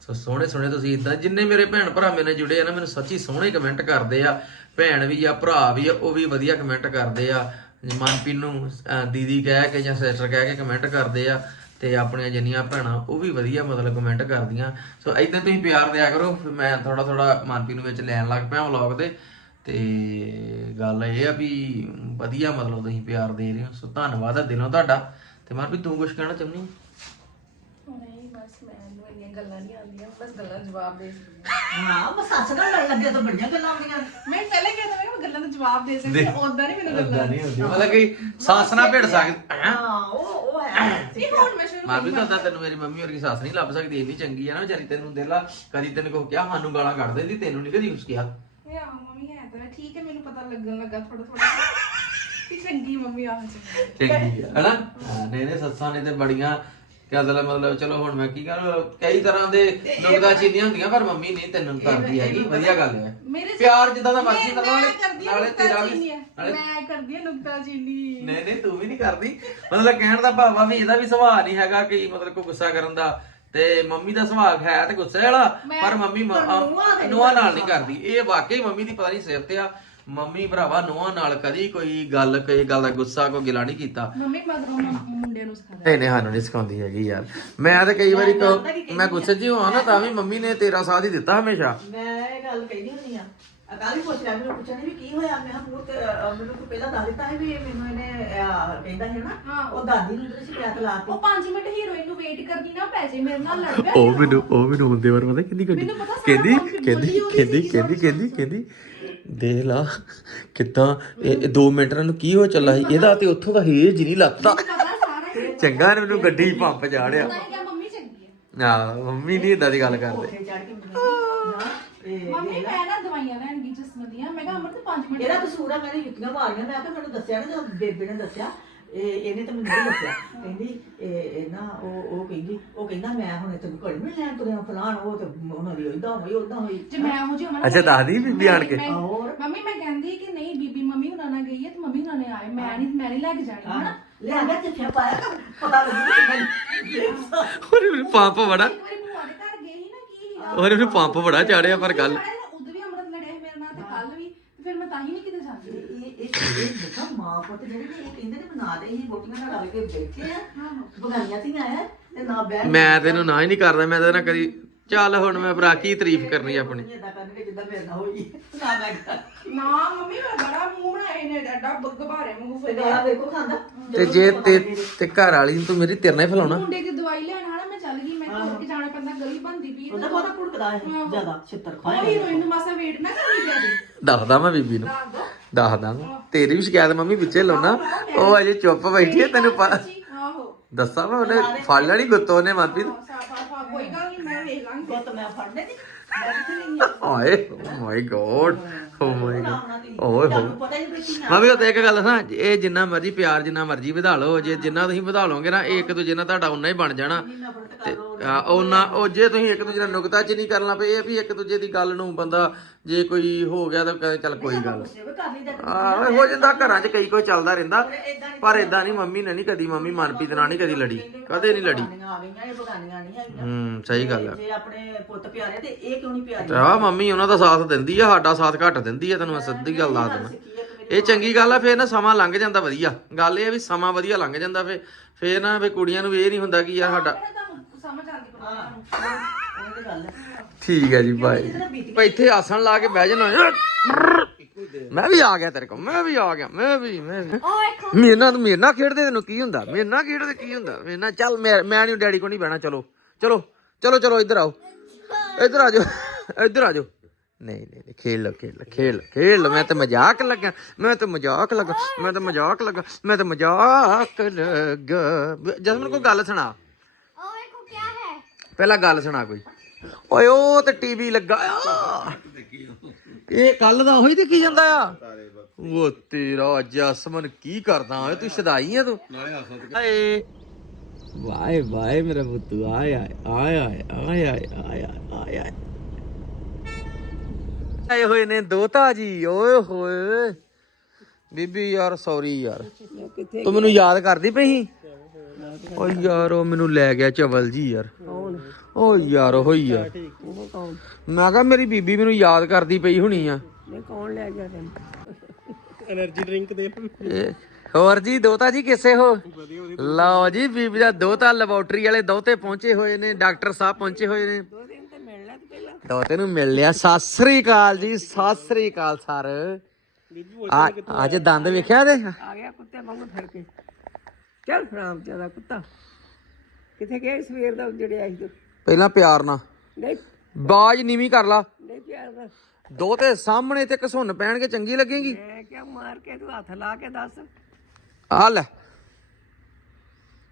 ਸੋ ਸੋਹਣੇ ਸੋਹਣੇ ਤੁਸੀਂ ਇਦਾਂ ਜਿੰਨੇ ਮੇਰੇ ਭੈਣ ਭਰਾ ਮੇਰੇ ਨਾਲ ਜੁੜੇ ਆ ਨਾ ਮੈਨੂੰ ਸੱਚੀ ਸੋਹਣੇ ਕਮੈਂਟ ਕਰਦੇ ਆ। ਭੈਣ ਵੀ ਆ ਭਰਾ ਵੀ ਆ ਉਹ ਵੀ ਵਧੀਆ ਕਮੈਂਟ ਕਰਦੇ ਆ। ਮਨਪ੍ਰੀਤ ਨੂੰ ਅਹ ਦੀਦੀ ਕਹਿ ਕੇ ਜਾਂ ਸਿਸਟਰ ਕਹਿ ਕੇ ਕਮੈਂਟ ਕਰਦੇ ਆ ਤੇ ਆਪਣੀਆਂ ਜਿੰਨੀਆਂ ਭੈਣਾਂ ਉਹ ਵੀ ਵਧੀਆ ਮਤਲਬ ਕਮੈਂਟ ਕਰਦੀਆਂ। ਸੋ ਇਦਾਂ ਤੁਸੀਂ ਪਿਆਰ ਦਿਆ ਕਰੋ ਫਿਰ ਮੈਂ ਥੋੜਾ ਥੋੜਾ ਮਨਪ੍ਰੀਤ ਨੂੰ ਵਿੱਚ ਲੈਣ ਲੱਗ ਪਿਆ ਵਲੌਗ ਦੇ ਤੇ ਗੱਲ ਇਹ ਆ ਵੀ ਵਧੀਆ ਮਤਲਬ ਤੁਸੀਂ ਪਿਆਰ ਦੇ ਰਹੇ ਹੋ ਸੋ ਧੰਨਵਾਦ ਆ ਦਿਲੋਂ ਤੁਹਾਡਾ। ਤੇ ਮਨਪ੍ਰੀਤ ਤੂੰ ਕੁਝ ਕਹਿਣਾ ਚਾਹੁੰਦੀ ਹੈ? ਨਹੀਂ ਬਸ ਮੈਨੂੰ ਇੰਨੀਆਂ ਗੱਲਾਂ ਨਹੀਂ ਆਉਂਦੀਆਂ ਬਸ ਗੱਲਾਂ ਦਾ ਜਵਾਬ ਦੇ ਸਕਦੀ ਹਾਂ। ਹਾਂ ਮੈਂ ਸੱਸ ਨਾਲ ਲੜ ਲੱਗੇ ਤਾਂ ਬੜੀਆਂ ਗੱਲਾਂ ਆਉਂਦੀਆਂ। ਮੈਂ ਪਹਿਲੇ ਕਹਿੰਦਾ ਮੈਂ ਗੱਲਾਂ ਦਾ ਜਵਾਬ ਦੇ ਸਕਦੀ ਹਾਂ ਉਦਾਂ ਨਹੀਂ ਮੈਨੂੰ ਗੱਲਾਂ ਮਤਲਬ ਕਿ ਸੱਸ ਨਾ ਭਿੜ ਸਕਦੀ ਹੈਂ? ਹਾਂ ਉਹ ਉਹ ਹੈ। ਨਹੀਂ ਹੁਣ ਮੈਂ ਸ਼ੁਰੂ ਮਨਪ੍ਰੀਤ ਤਾਂ ਤੈਨੂੰ ਮੇਰੀ ਮੰਮੀ ਵਰਗੀ ਸੱਸ ਨਹੀਂ ਲੱਭ ਸਕਦੀ ਇੰਨੀ ਚੰਗੀ ਆ ਨਾ ਵਿਚਾਰੀ ਤੈਨੂੰ ਕਦੀ ਤੈਨੂੰ ਕੋ ਕਿਹਾ ਸਾਨੂੰ ਗਾਲਾਂ ਕੱਢ ਦਿੰਦੀ ਤੈਨੂੰ ਨਹੀਂ ਕਦੀ ਕੁਝ ਕਿਹਾ। ਮੈਂ ਆ ਮੰਮੀ ਤਾਂ ਠੀਕ ਹੈ ਮੈਨੂੰ ਪਤਾ ਲੱਗਣ ਲੱਗਾ ਥੋੜਾ ਥੋੜਾ ਕਿ ਚੰਗੀ ਮੰਮੀ ਆ ਚੰਗੀ। ਚੰਗੀ ਆ ਹਨਾ? ਹਾਂ, ਨਹੀਂ ਨਹੀਂ ਸੱਸਾਂ ਨੇ ਤੇ ਬੜੀਆਂ ਕਿਆ ਮਤਲਬ ਚਲੋ ਹੁਣ ਮੈਂ ਕੀ ਕਰਾਂ ਕਈ ਤਰ੍ਹਾਂ ਦੇ ਨੁਕਤਾ ਚੀਨੀਆਂ ਹੁੰਦੀਆਂ ਪਰ ਮੰਮੀ ਨਹੀਂ ਤੈਨੂੰ ਕਰਦੀ ਹੈਗੀ ਵਧੀਆ ਗੱਲ ਹੈ। ਮੇਰੇ ਪਿਆਰ ਜਿੱਦਾਂ ਦਾ ਮਰਜ਼ੀ ਮੈਂ- ਨਾਲੇ ਹਾਂ ਤੇਰਾ ਵੀ। ਨਾਲੇ ਮੈਂ ਕਰਦੀ ਹਾਂ ਨੁਕਤਾ ਚੀਨੀ। ਨਹੀਂ ਨਹੀਂ ਤੂੰ ਵੀ ਨਹੀਂ ਕਰਦੀ। ਮਤਲਬ ਕਹਿਣ ਦਾ ਭਾਵ ਆ ਵੀ ਇਹਦਾ ਵੀ ਸੁਭਾਅ ਨਹੀਂ ਹੈਗਾ ਕਿ ਮਤਲਬ ਕੋਈ ਗੁੱਸਾ ਕਰਨ ਦਾ। ਤੇ ਮੰਮੀ ਦਾ ਸੁਭਾਅ ਹੈ ਤੇ ਗੁੱਸੇ ਵਾਲਾ ਪਰ ਮੰਮੀ ਨੂੰਹਾਂ ਨਾਲ ਨਹੀਂ ਕਰਦੀ। ਇਹ ਵਾਕਈ ਮੰਮੀ ਦੀ ਪਤਾ ਨਹੀਂ ਸਿਫਤ ਆ। ਮੰਮੀ ਭਰਾਵਾ ਨੂੰਹਾਂ ਨਾਲ ਕਦੀ ਕੋਈ ਗੱਲ ਕੋਈ ਗੱਲ ਦਾ ਗੁੱਸਾ ਕੋਈ ਗਿਲਾ ਨਹੀਂ ਕੀਤਾ। ਮੰਮੀ ਮਗਰੋਂ ਮ- ਮੁੰਡੇ ਨੂੰ ਸਿਖਾਦਾ ਨਹੀਂ ਨਹੀਂ ਸਾਨੂੰ ਨਹੀਂ ਸਿਖਾਉਂਦੀ ਹੈਗੀ ਯਾਰ। ਮੈਂ ਤਾਂ ਕਈ ਵਾਰੀ ਕਹੋ- ਮੈਂ ਗੁੱਸੇ 'ਚ ਹੀ ਹਾਂ ਨਾ ਤਾਂ ਵੀ ਮੰਮੀ ਨੇ ਤੇਰਾ ਸਾਥ ਹੀ ਦਿੱਤਾ ਹਮੇਸ਼ਾ। ਮੈਂ ਇਹ ਗੱਲ ਕਹਿੰਦੀ ਹੁੰਦੀ ਆ ਅਕਾਲੀ ਪੁੱਛ ਲਿਆ ਮੈਨੂੰ ਪੁੱਛਿਆ ਨੀ ਵੀ ਕੀ ਹੋਇਆ। ਮੈਂ ਹਾਂ ਤੇ ਅਹ, ਮੈਨੂੰ ਕੋਈ ਪਹਿਲਾਂ ਦੱਸ ਦਿੱਤਾ ਸੀ ਵੀ ਇਹ ਮੈਨੂੰ ਇਹਨੇ ਅਹ, ਕਹਿੰਦਾ ਸੀ ਨਾ ਹਾਂ। ਉਹ ਦਾਦੀ ਨੂੰ ਜਿਹੜੀ ਸ਼ਿਕਾਇਤ ਲਾਤੀ ਉਹ 5 ਮਿੰਟ ਹੀਰੋਇਨ ਨੂੰ ਵੇਟ ਕਰਦੀ ਨਾ ਪੈ ਜੇ ਮੇਰੇ ਨਾਲ ਲੜ ਪਿਆ ਉਹ ਮੈਨੂੰ ਉਹ ਮੈਨੂੰ ਹੁੰਦੇ ਵਾਰ ਪਤਾ ਕਿੰਦੀ ਗੱਡੀ ਮੈਨੂੰ ਪਤਾ ਸਾਰਾ ਕਹਿੰਦੀ ਕੰਮ ਕਹਿੰਦੀ ਉਹਦੀ ਕਹਿੰਦੀ ਸੀ, ਕਹਿੰਦੀ ਕਹਿੰਦੀ ਕਹਿੰਦੀ ਦੇਖ ਲਾ ਕਿੱਦਾਂ ਇਹ 2 ਮਿੰਟ ਨੂੰ ਕੀ ਹੋ ਚੱਲਾ ਸੀ? ਇਹਦਾ ਤੇ ਉੱਥੋਂ ਦਾ ਹੇਜ ਨਹੀਂ ਲੱਤਾ ਪਤਾ ਸਾਰਾ ਹੀ ਚੰਗਾ ਇਹਨੇ ਮੈਨੂੰ ਗੱਡੀ ਪੰਪ ਚਾੜਿਆ। ਪਤਾ ਕਿ ਮੰਮੀ ਚੰਗੀ ਹੈ। ਆ ਮੰਮੀ ਨਹੀਂ ਇਦਾਂ ਦੀ ਗੱਲ ਕਰਦੇ। ਕੋਠੇ ਚੜ ਕੇ ਮੈਨੂੰ ਨਾ ਇਹ ਮੰਮੀ ਮੈਂ ਨਾ ਦਵਾਈਆਂ ਲੈਣ ਗਈ ਜਿਸਮ ਦੀਆਂ। ਮੈਂ ਕਿਹਾ ਅਮਰ ਤੇ 5 ਮਿੰਟ ਇਹਦਾ ਕਸੂਰ ਆ ਮੇਰੀ ਜੁੱਤੀਆਂ ਮਾਰੀਆਂ ਮੈਂ ਕਿਹਾ ਮੈਨੂੰ ਦੱਸਿਆ ਨਾ ਜਦੋਂ ਬੇਬੇ ਨੇ ਦੱਸਿਆ ਇਹ ਇਹਨੇ ਤਾਂ ਮੈਨੂੰ ਨਹੀਂ ਦੱਸਿਆ। ਕਹਿੰਦੀ ਇਹ ਇਹ ਨਾ ਉਹ ਉਹ ਕਹਿੰਦੀ ਉਹ ਕਹਿੰਦਾ ਮੈਂ ਹੁਣ ਤੈਨੂੰ ਘੜੀ ਨਹੀਂ ਲੈਣ ਤੁਰਿਆ ਫਲਾਣ ਉਹ ਤੇ ਉਹਨਾਂ ਦੀ ਇਦਾਂ ਹੋਈ ਉਦਾਂ ਹੋਈ। ਜੇ ਮੈਂ ਉਹ ਜੀ ਉਹਨਾਂ ਅੱਛਾ, ਦੱਸਦੀ ਬੀਬੀ ਆਣ ਕੇ? ਹੋਰ? ਮੰਮੀ ਮੈਂ ਕਹਿੰਦੀ ਕਿ ਨਹੀਂ ਬੀਬੀ ਮੰਮੀ ਉਹਨਾਂ ਨਾਲ ਗਈ ਹੈ ਤੇ ਮੰਮੀ ਉਹਨਾਂ ਨੇ ਆਏ। ਮੈਂ ਨਹੀਂ ਮੈਂ ਨਹੀਂ ਲੈ ਕੇ ਜਾਣੀ ਹਾਂ। ਹਨਾ? ਲੈ ਗਿਆ ਚਿੱਠੀਆਂ ਪਾਇਆ? ਪਤਾ ਲੱਗੂ ਮੈਨੂੰ ਪੰਪ ਬੜਾ ਇੱਕ ਵਾਰੀ ਨਾ ਕੀ ਸੀ ਉਹਨੇ ਮੈਨੂੰ ਪੰਪ ਬੜਾ ਚਾੜਿਆ ਪਰ ਗੱਲ ਉਦੋਂ ਵੀ ਅਮਰਤ ਲੜਿਆ ਸੀ ਮੇਰੇ ਨਾਲ ਤੇ ਕੱਲ ਵੀ ਤੇ ਫਿਰ ਮੈਂ ਤਾਂ ਹੀ ਨਹੀਂ ਕਿਤੇ ਜਾਂਦੀ। ਇਹ ਇਹ ਇਹ ਦੇਖਾ ਮਾਂ ਪੁੱਤ ਜਿਹੜੇ ਨੇ ਇਹ ਕਹਿੰਦੇ ਨੇ ਬਣਾ ਦੇ ਇਹ ਬੋਟੀਆਂ ਨਾਲ ਰਲ ਕੇ ਬੈਠੇ ਆ। ਬਗਾਨੀਆਂ ਧੀਆਂ ਆ ਤੇ ਨਾ ਮੈਂ ਤੈਨੂੰ ਨਾ ਹੀ ਨਹੀਂ ਕਰਦਾ ਮੈਂ ਤਾਂ ਨਾ ਕਦੀ ਚੱਲ ਹੁਣ ਮੈਂ ਭਰਾ ਕੀ ਤਾਰੀਫ ਕਰਨੀ ਆਪਣੀ? ਇਦਾਂ ਕਰਨਗੇ ਜਿੱਦਾਂ ਮੇਰੇ ਨਾਲ ਹੋਈ ਨਾ ਮੈਂ ਕਰ ਨਾ ਮੰਮੀ ਮੈਂ ਬੜਾ ਮੂੰਹ ਬਣਾਇਆ ਇਹਨੇ ਐਡਾ ਬੱਗਬਾਰੇ ਵਾਂਗੂ ਤੇ ਫੁੱਲਿਆ ਗਾਲਾਂ ਵੇਖੋ ਖਾਂਦਾ। ਤੇ ਜੇ ਤੇ ਤੇ ਘਰ ਵਾਲੀ ਨੂੰ ਤੂੰ ਮੇਰੀ ਤੇਰੇ ਨਾਲ ਹੀ ਫਲਾਉਣਾ। ਮੁੰਡੇ ਦੀ ਦਵਾਈ ਲੈਣ ਆਣਾ ਮੈਂ ਚੱਲ ਗਈ ਮੈਂ ਘੁਰ ਕੇ ਜਾਣਾ ਪੈਂਦਾ ਗਲੀ ਬੰਦੀ ਪਈ ਉਹਦਾ ਬਹੁਤਾ ਪੁੜਕਦਾ ਹੈ ਜ਼ਿਆਦਾ ਛਿੱਤਰ ਉਹ ਖਾਇਆ ਹੀਰੋਇਨ ਨੂੰ ਮਾਸਾ ਵੇਟ ਨਾ ਕਰਨੀ ਪਿਆ ਦੱਸਦਾ ਮੈਂ ਬੀਬੀ ਨੂੰ। ਦੱਸ ਦੋ। ਦੱਸਦਾ ਮੈਂ। ਤੇਰੀ ਵੀ ਸ਼ਿਕਾਇਤ ਮੰਮੀ ਪਿੱਛੇ ਲਾਉਣਾ। ਉਹ ਅਜੇ ਚੁੱਪ ਬੈਠੀ ਹੈ ਤੈਨੂੰ ਪਤਾ ਆਹੋ। ਦੱਸਾਂ ਮੈਂ ਉਹਨੇ ਫੜ ਲੈਣੀ ਗੁੱਤੋਂ ਸਾਫਾ ਫਾ ਕੋਈ ਗੱਲ ਨਹੀਂ ਮੈਂ ਵੇਖ ਲਾਂਗੀ। ਮੈਂ ਓਏ ਮਾਈ ਗੋਡ ਓ ਮਾਈ ਗੋਡ। ਓਏ ਹੋ ਨਾ ਮੈਂ ਵੀ ਤਾਂ ਇੱਕ ਗੱਲ ਨਾ ਇਹ ਜਿੰਨਾ ਮਰਜ਼ੀ ਪਿਆਰ ਜਿੰਨਾ ਮਰਜ਼ੀ ਵਧਾ ਲਓ ਜੇ ਜਿੰਨਾ ਤੁਸੀਂ ਵਧਾ ਲਓਗੇ ਨਾ ਇਹ ਇੱਕ ਦੂਜੇ ਨਾਲ ਤੁਹਾਡਾ ਉਨਾ ਹੀ ਬਣ ਜਾਣਾ। ਤੇ ਉਹਨਾਂ ਉਹ ਜੇ ਤੁਸੀਂ ਇੱਕ ਦੂਜੇ ਨਾਲ ਨੁਕਤਾ ਚ ਨਹੀਂ ਕਰਨਾ ਪਏ ਇਹ ਵੀ ਇੱਕ ਦੂਜੇ ਦੀ ਗੱਲ ਨੂੰ ਬੰਦਾ ਜੇ ਕੋਈ ਹੋ ਗਿਆ ਤਾਂ ਕਹਿੰਦਾ ਚੱਲ ਕੋਈ ਗੱਲ ਵੀ ਆ ਹੋ ਜਾਂਦਾ ਘਰਾਂ 'ਚ ਕਈ ਕੋਈ ਚੱਲਦਾ ਰਹਿੰਦਾ ਪਰ ਇਦਾਂ ਨਹੀਂ ਮੰਮੀ ਨੇ ਨਹੀਂ ਕਦੀ ਮੰਮੀ ਮਨਪ੍ਰੀਤ ਨਾਲ ਨਹੀਂ ਕਦੀ ਲੜੀ ਕਦੇ ਨਹੀਂ ਲੜੀ। ਹੂੰ ਸਹੀ ਗੱਲ ਆ। ਜੇ ਆਪਣੇ ਪੁੱਤ ਪਿਆਰੇ ਤੇ ਇਹ ਕਿਉਂ ਨਹੀਂ ਪਿਆਰੇ? ਤੇ ਆ ਮੰਮੀ ਉਹਨਾਂ ਦਾ ਸਾਥ ਦਿੰਦੀ ਆ ਸਾਡਾ ਸਾਥ ਘੱਟ ਦਿੰਦੀ ਆ ਤੈਨੂੰ ਮੈਂ ਸਿੱਧੀ ਗੱਲ ਦੱਸ ਦਿੰਦਾ ਇਹ ਚੰਗੀ ਗੱਲ ਆ ਫੇਰ ਨਾ ਸਮਾਂ ਲੰਘ ਜਾਂਦਾ ਵਧੀਆ। ਗੱਲ ਇਹ ਆ ਵੀ ਸਮਾਂ ਵਧੀਆ ਲੰਘ ਜਾਂਦਾ ਫੇ ਫੇਰ ਨਾ ਫੇ ਕੁੜੀਆਂ ਨੂੰ ਇਹ ਨਹੀਂ ਹੁੰਦਾ ਕਿ ਯਾਰ ਸਾਡਾ ਠੀਕ ਹੈ ਜੀ ਬਾਈ। ਭਾਈ ਇੱਥੇ ਆਸਣ ਲਾ ਕੇ ਬਹਿ ਜਾਣਾ। ਮੈਂ ਵੀ ਆ ਗਿਆ ਤੇਰੇ ਕੋਲ ਮੈਂ ਵੀ ਆ ਗਿਆ ਮੈਂ ਵੀ ਮੈਂ ਵੀ। ਮੇਰੇ ਨਾਲ ਮੇਰੇ ਨਾਲ ਖੇਡਦੇ ਤੈਨੂੰ ਕੀ ਹੁੰਦਾ? ਮੇਰੇ ਨਾਲ ਖੇਡਦੇ ਕੀ ਹੁੰਦਾ? ਮੇਰੇ ਨਾਲ ਚੱਲ ਮੈਂ ਮੈਂ ਨਹੀਂ ਡੈਡੀ ਕੋਲ ਨਹੀਂ ਬਹਿਣਾ ਚਲੋ। ਚਲੋ ਚਲੋ ਚਲੋ ਇੱਧਰ ਆਓ। ਇੱਧਰ ਆ ਜਾਓ ਇੱਧਰ ਆ ਜਾਓ। ਨਹੀਂ ਨਹੀਂ ਖੇਲ ਖੇਲ ਖੇਲ ਖੇਲ ਮੈਂ ਤੇ ਮਜ਼ਾਕ ਲੱਗਾ ਮੈਂ ਤੇ ਮਜ਼ਾਕ ਲੱਗਾ ਮੈਂ ਤਾਂ ਮਜ਼ਾਕ ਲੱਗਾ ਮੈਂ ਤਾਂ ਮਜ਼ਾਕ ਲੱਗਾ। ਜਸਮਨ ਕੋਈ ਗੱਲ ਸੁਣਾ? ਪਹਿਲਾਂ ਗੱਲ ਸੁਣਾ ਕੋਈ। ਓਏ ਉਹ ਤੇ ਟੀਵੀ ਲੱਗਾ ਆ। ਇਹ ਕੱਲ ਦਾ ਉਹੀ ਦੇਖੀ ਜਾਂਦਾ ਆ। ਉਹ ਤੇਰਾ ਜਸਮਨ ਕੀ ਕਰਦਾ? ਓਏ ਤੂੰ ਸ਼ਦਾਈ ਆ ਤੂੰ। ਹਾਏ। ਵਾਏ ਵਾਏ ਮੇਰਾ ਪੁੱਤੂ ਆਏ ਆਏ ਆਏ ਆਏ ਆਏ ਆਏ ਆਏ ਆਏ ਆਏ। ਆਏ ਹੋਏ ਨੇ ਦੋਤਾ ਜੀ ਓਏ ਹੋਏ। ਬੀਬੀ ਯਾਰ ਸੌਰੀ ਯਾਰ। ਤੂੰ ਮੈਨੂੰ ਯਾਦ ਕਰਦੀ ਪਈ ਸੀ? ਓ ਯਾਰ ਉਹ ਮੈਨੂੰ ਲੈ ਗਿਆ ਚਵਲ ਜੀ ਯਾਰ। ਉਹ ਯਾਰ ਉਹ ਕੌਣ ਮੈਂ ਕਿਹਾ ਮੇਰੀ ਬੀਬੀ ਮੈਨੂੰ ਯਾਦ ਕਰਦੀ ਪਈ ਹੋਣੀ ਆ। ਹੋਰ ਜੀ ਦੋਤਾ ਜੀ ਕਿਸੇ ਹੋ? ਲਓ ਜੀ ਬੀਬੀ ਦਾ ਦੋਤਾ ਲੈਬੋਰਟਰੀ ਵਾਲੇ ਦੋਤੇ ਪਹੁੰਚੇ ਹੋਏ ਨੇ ਡਾਕਟਰ ਸਾਹਿਬ ਪਹੁੰਚੇ ਹੋਏ ਨੇ। ਦੋ ਦਿਨ ਮਿਲ ਦੋਤੇ ਨੂੰ ਮਿਲ ਲਿਆ। ਸਤਿ ਸ੍ਰੀ ਅਕਾਲ ਜੀ ਸਤਿ ਸ੍ਰੀ ਅਕਾਲ ਸਰ। ਅੱਜ ਦੰਦ ਵੇਖਿਆ ਤੇ ਆ ਗਿਆ ਕੁੱਤੇ ਵਾਂਗੂ ਫਿਰ ਕੇ। ਚੱਲ ਰਾਮ ਜ਼ਿਆਦਾ ਕੁੱਤਾ। ਕਿੱਥੇ ਗਿਆ ਸੀ ਸਵੇਰ ਦਾ ਉਜੜਿਆ ਸੀ ਤੂੰ? ਪਹਿਲਾਂ ਪਿਆਰ ਨਾਲ। ਨਹੀਂ। ਬਾਜ ਨੀਵੀਂ ਕਰ ਲਾ। ਨਹੀਂ ਪਿਆਰ ਦਾ ਦੋਤੇ ਸਾਹਮਣੇ ਤੇ ਘਸੁੰਨ ਪੈਣ ਕੇ ਚੰਗੀ ਲੱਗੇਗੀ? ਮੈਂ ਕਿਹਾ ਮਾਰ ਕੇ ਤੂੰ ਹੱਥ ਲਾ ਕੇ ਦੱਸ। ਆ ਲੈ।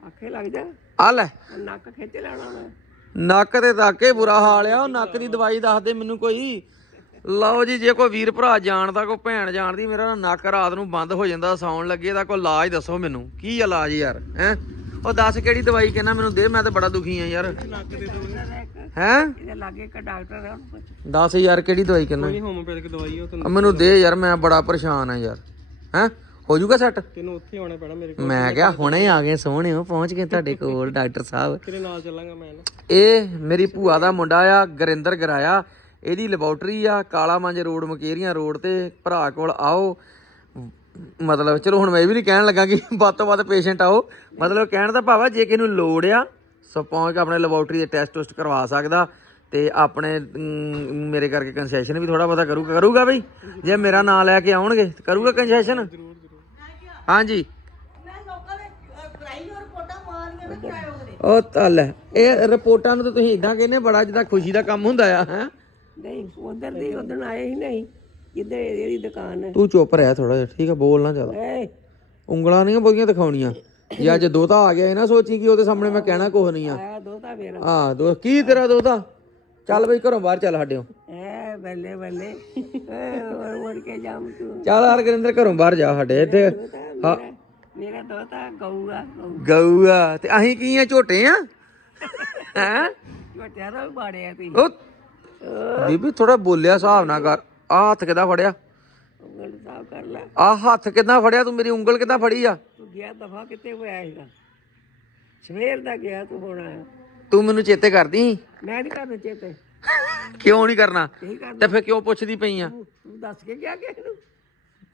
ਆਖੇ ਲੱਗ ਜਾ। ਆ ਲੈ। ਨੱਕ ਖਿੱਚ ਲੈਣਾ ਮੈਂ। ਨੱਕ ਤੇ ਤਾਕੇ ਬੁਰਾ ਹਾਲ ਆ ਉਹ ਨੱਕ ਦੀ ਦਵਾਈ ਦੱਸ ਦੇ ਮੈਨੂੰ ਕੋਈ। ਲਓ ਜੀ ਜੇ ਕੋਈ ਵੀਰ ਭਰਾ ਜਾਣਦਾ ਕੋਈ ਭੈਣ ਜਾਣਦੀ ਮੇਰਾ ਨਾ ਨੱਕ ਰਾਤ ਨੂੰ ਬੰਦ ਹੋ ਜਾਂਦਾ ਸੌਣ ਲੱਗੇ ਤਾਂ ਕੋਈ ਇਲਾਜ ਦੱਸੋ ਮੈਨੂੰ। ਕੀ ਇਲਾਜ ਯਾਰ ਹੈ? ਉਹ ਦੱਸ ਕਿਹੜੀ ਦਵਾਈ ਕਹਿੰਦਾ ਮੈਨੂੰ ਦੇ ਮੈਂ ਤਾਂ ਬੜਾ ਦੁਖੀ ਆ ਯਾਰ। ਹੈ? ਇਹਦੇ ਲਾਗੇ ਇੱਕ ਡਾਕਟਰ ਹੈ ਉਹਨੂੰ ਪੁੱਛ। ਦੱਸ ਯਾਰ ਕਿਹੜੀ ਦਵਾਈ ਕਹਿੰਦਾ। ਹੋਮੋਪੈਥਿਕ ਦਵਾਈ ਉਹ ਆ ਮੈਨੂੰ ਦੇ ਯਾਰ ਮੈਂ ਬੜਾ ਪਰੇਸ਼ਾਨ ਆ ਯਾਰ। ਹੈ? ਹੋ ਜਾਊਗਾ ਸੈੱਟ? ਤੈਨੂੰ ਉੱਥੇ ਆਉਣਾ ਪੈਣਾ ਮੇਰੇ ਮੈਂ ਕਿਹਾ ਹੁਣੇ ਆ ਗਏ ਸੋਹਣਿਓ ਪਹੁੰਚ ਗਏ ਤੁਹਾਡੇ ਕੋਲ ਡਾਕਟਰ ਸਾਹਿਬ। ਤੇਰੇ ਨਾਲ ਚੱਲਾਂਗਾ ਮੈਂ ਇਹ ਮੇਰੀ ਭੂਆ ਦਾ ਮੁੰਡਾ ਆ ਗੁਰਿੰਦਰ ਗਰਾਇਆ। ਇਹਦੀ ਲੈਬੋਰਟਰੀ ਆ ਕਾਲਾ ਮੰਜ ਰੋਡ ਮਕੇਰੀਆਂ ਰੋਡ ਤੇ ਭਰਾ ਕੋਲ ਆਓ। ਮਤਲਬ ਚਲੋ ਹੁਣ ਮੈਂ ਇਹ ਵੀ ਨਹੀਂ ਕਹਿਣ ਲੱਗਾ ਕਿ ਵੱਧ ਤੋਂ ਵੱਧ ਪੇਸ਼ੈਂਟ ਆਓ। ਮਤਲਬ ਕਹਿਣ ਦਾ ਭਾਵਾ ਜੇ ਕਿਸੇ ਨੂੰ ਲੋੜ ਆ ਸੋ ਪਹੁੰਚ ਕੇ ਆਪਣੇ ਲੈਬੋਰਟਰੀ ਦੇ ਟੈਸਟ ਟੁਸਟ ਕਰਵਾ ਸਕਦਾ ਤੇ ਆਪਣੇ ਮੇਰੇ ਕਰਕੇ ਕੰਸੈਸ਼ਨ ਵੀ ਥੋੜਾ ਬਹੁਤਾ ਕਰੂਗਾ ਕਰੂਗਾ ਬਈ? ਜੇ ਮੇਰਾ ਨਾਂ ਲੈ ਕੇ ਆਉਣਗੇ ਤੇ ਕਰੂਗਾ ਕੰਸੈਸ਼ਨ ਹਾਂਜੀ। ਉਹ ਤਲ ਇਹ ਰਿਪੋਰਟਾਂ ਨੂੰ ਤਾਂ ਤੁਸੀਂ ਇਦਾਂ ਕਹਿੰਦੇ ਬੜਾ ਜਿੱਦਾਂ ਖੁਸ਼ੀ ਦਾ ਕੰਮ ਹੁੰਦਾ ਆ ਹੈ? ਨਹੀਂ ਉਧਰ ਦੀ ਉਧਰ ਆਏ ਹੀ ਨਹੀਂ ਜਿੱਧਰ ਇਹਦੀ ਦੁਕਾਨ ਹੈ। ਤੂੰ ਚੁੱਪ ਰਹਿ ਥੋੜਾ ਜਿਹਾ ਠੀਕ ਆ ਬੋਲ ਨਾ ਜ਼ਿਆਦਾ। ਏ ਉਂਗਲਾਂ ਨਹੀਂ ਬੋਲੀਆਂ ਦਿਖਾਉਣੀਆਂ। ਜੇ ਅੱਜ ਦੋਤਾ ਆ ਗਿਆ ਇਹ ਨਾ ਸੋਚੀ ਕਿ ਉਹਦੇ ਸਾਹਮਣੇ ਮੈਂ ਕਹਿਣਾ ਕੁਝ ਨਹੀਂ ਆ। ਆਇਆ ਦੋਤਾ ਮੇਰਾ। ਦੋ ਕੀ ਤੇਰਾ ਦੋਤਾ? ਚੱਲ ਬਈ ਘਰੋਂ ਬਾਹਰ ਚੱਲ ਸਾਡਿਓ ਐ ਬੱਲੇ ਬੱਲੇ। ਏ ਹੋਰ ਮੁੜ ਕੇ ਜਾਮ ਤੂੰ। ਚੱਲ ਹਰ ਗੁਰਿੰਦਰ ਘਰੋਂ ਬਾਹਰ ਜਾ ਸਾਡੇ ਇੱਥੇ। ਮੇਰਾ ਦੋਤਾ ਗਊਗਾ ਗਊ ਗਊ ਆ ਤੇ ਅਸੀਂ ਕੀ ਆ ਝੋਟੇ ਆ? ਹੈ? ਝੋਟਿਆਂ ਦਾ ਬਾੜਿਆ ਤੀ ਉਹ ਬੀਬੀ ਥੋੜਾ ਬੋਲਿਆ ਹਿਸਾਬ ਨਾਲ ਕਰ। ਆ ਹੱਥ ਕਿੱਦਾਂ ਫੜਿਆ? ਉਂਗਲ ਸਾਫ਼ ਕਰ ਲੈ। ਆ ਹੱਥ ਕਿੱਦਾਂ ਫੜਿਆ ਤੂੰ? ਮੇਰੀ ਉਂਗਲ ਕਿੱਦਾਂ ਫੜੀ ਆ? ਤੂੰ ਗਿਆ ਦਫਾ ਕਿੱਥੇ ਹੋਇਆ ਸੀਗਾ? ਸਵੇਰ ਦਾ ਗਿਆ ਤੂੰ ਹੁਣ। ਆਇਆ ਤੂੰ ਮੈਨੂੰ ਚੇਤੇ ਕਰਦੀ ਸੀ? ਮੈਂ ਨਹੀਂ ਕਰਦਾ ਚੇਤੇ। ਕਿਉਂ ਨਹੀਂ ਕਰਨਾ? ਕਰਦਾ ਤੇ ਫਿਰ ਕਿਉਂ ਪੁੱਛਦੀ ਪਈ ਆ? ਤੂੰ ਦੱਸ ਕੇ ਗਿਆ ਕਿਸੇ ਨੂੰ?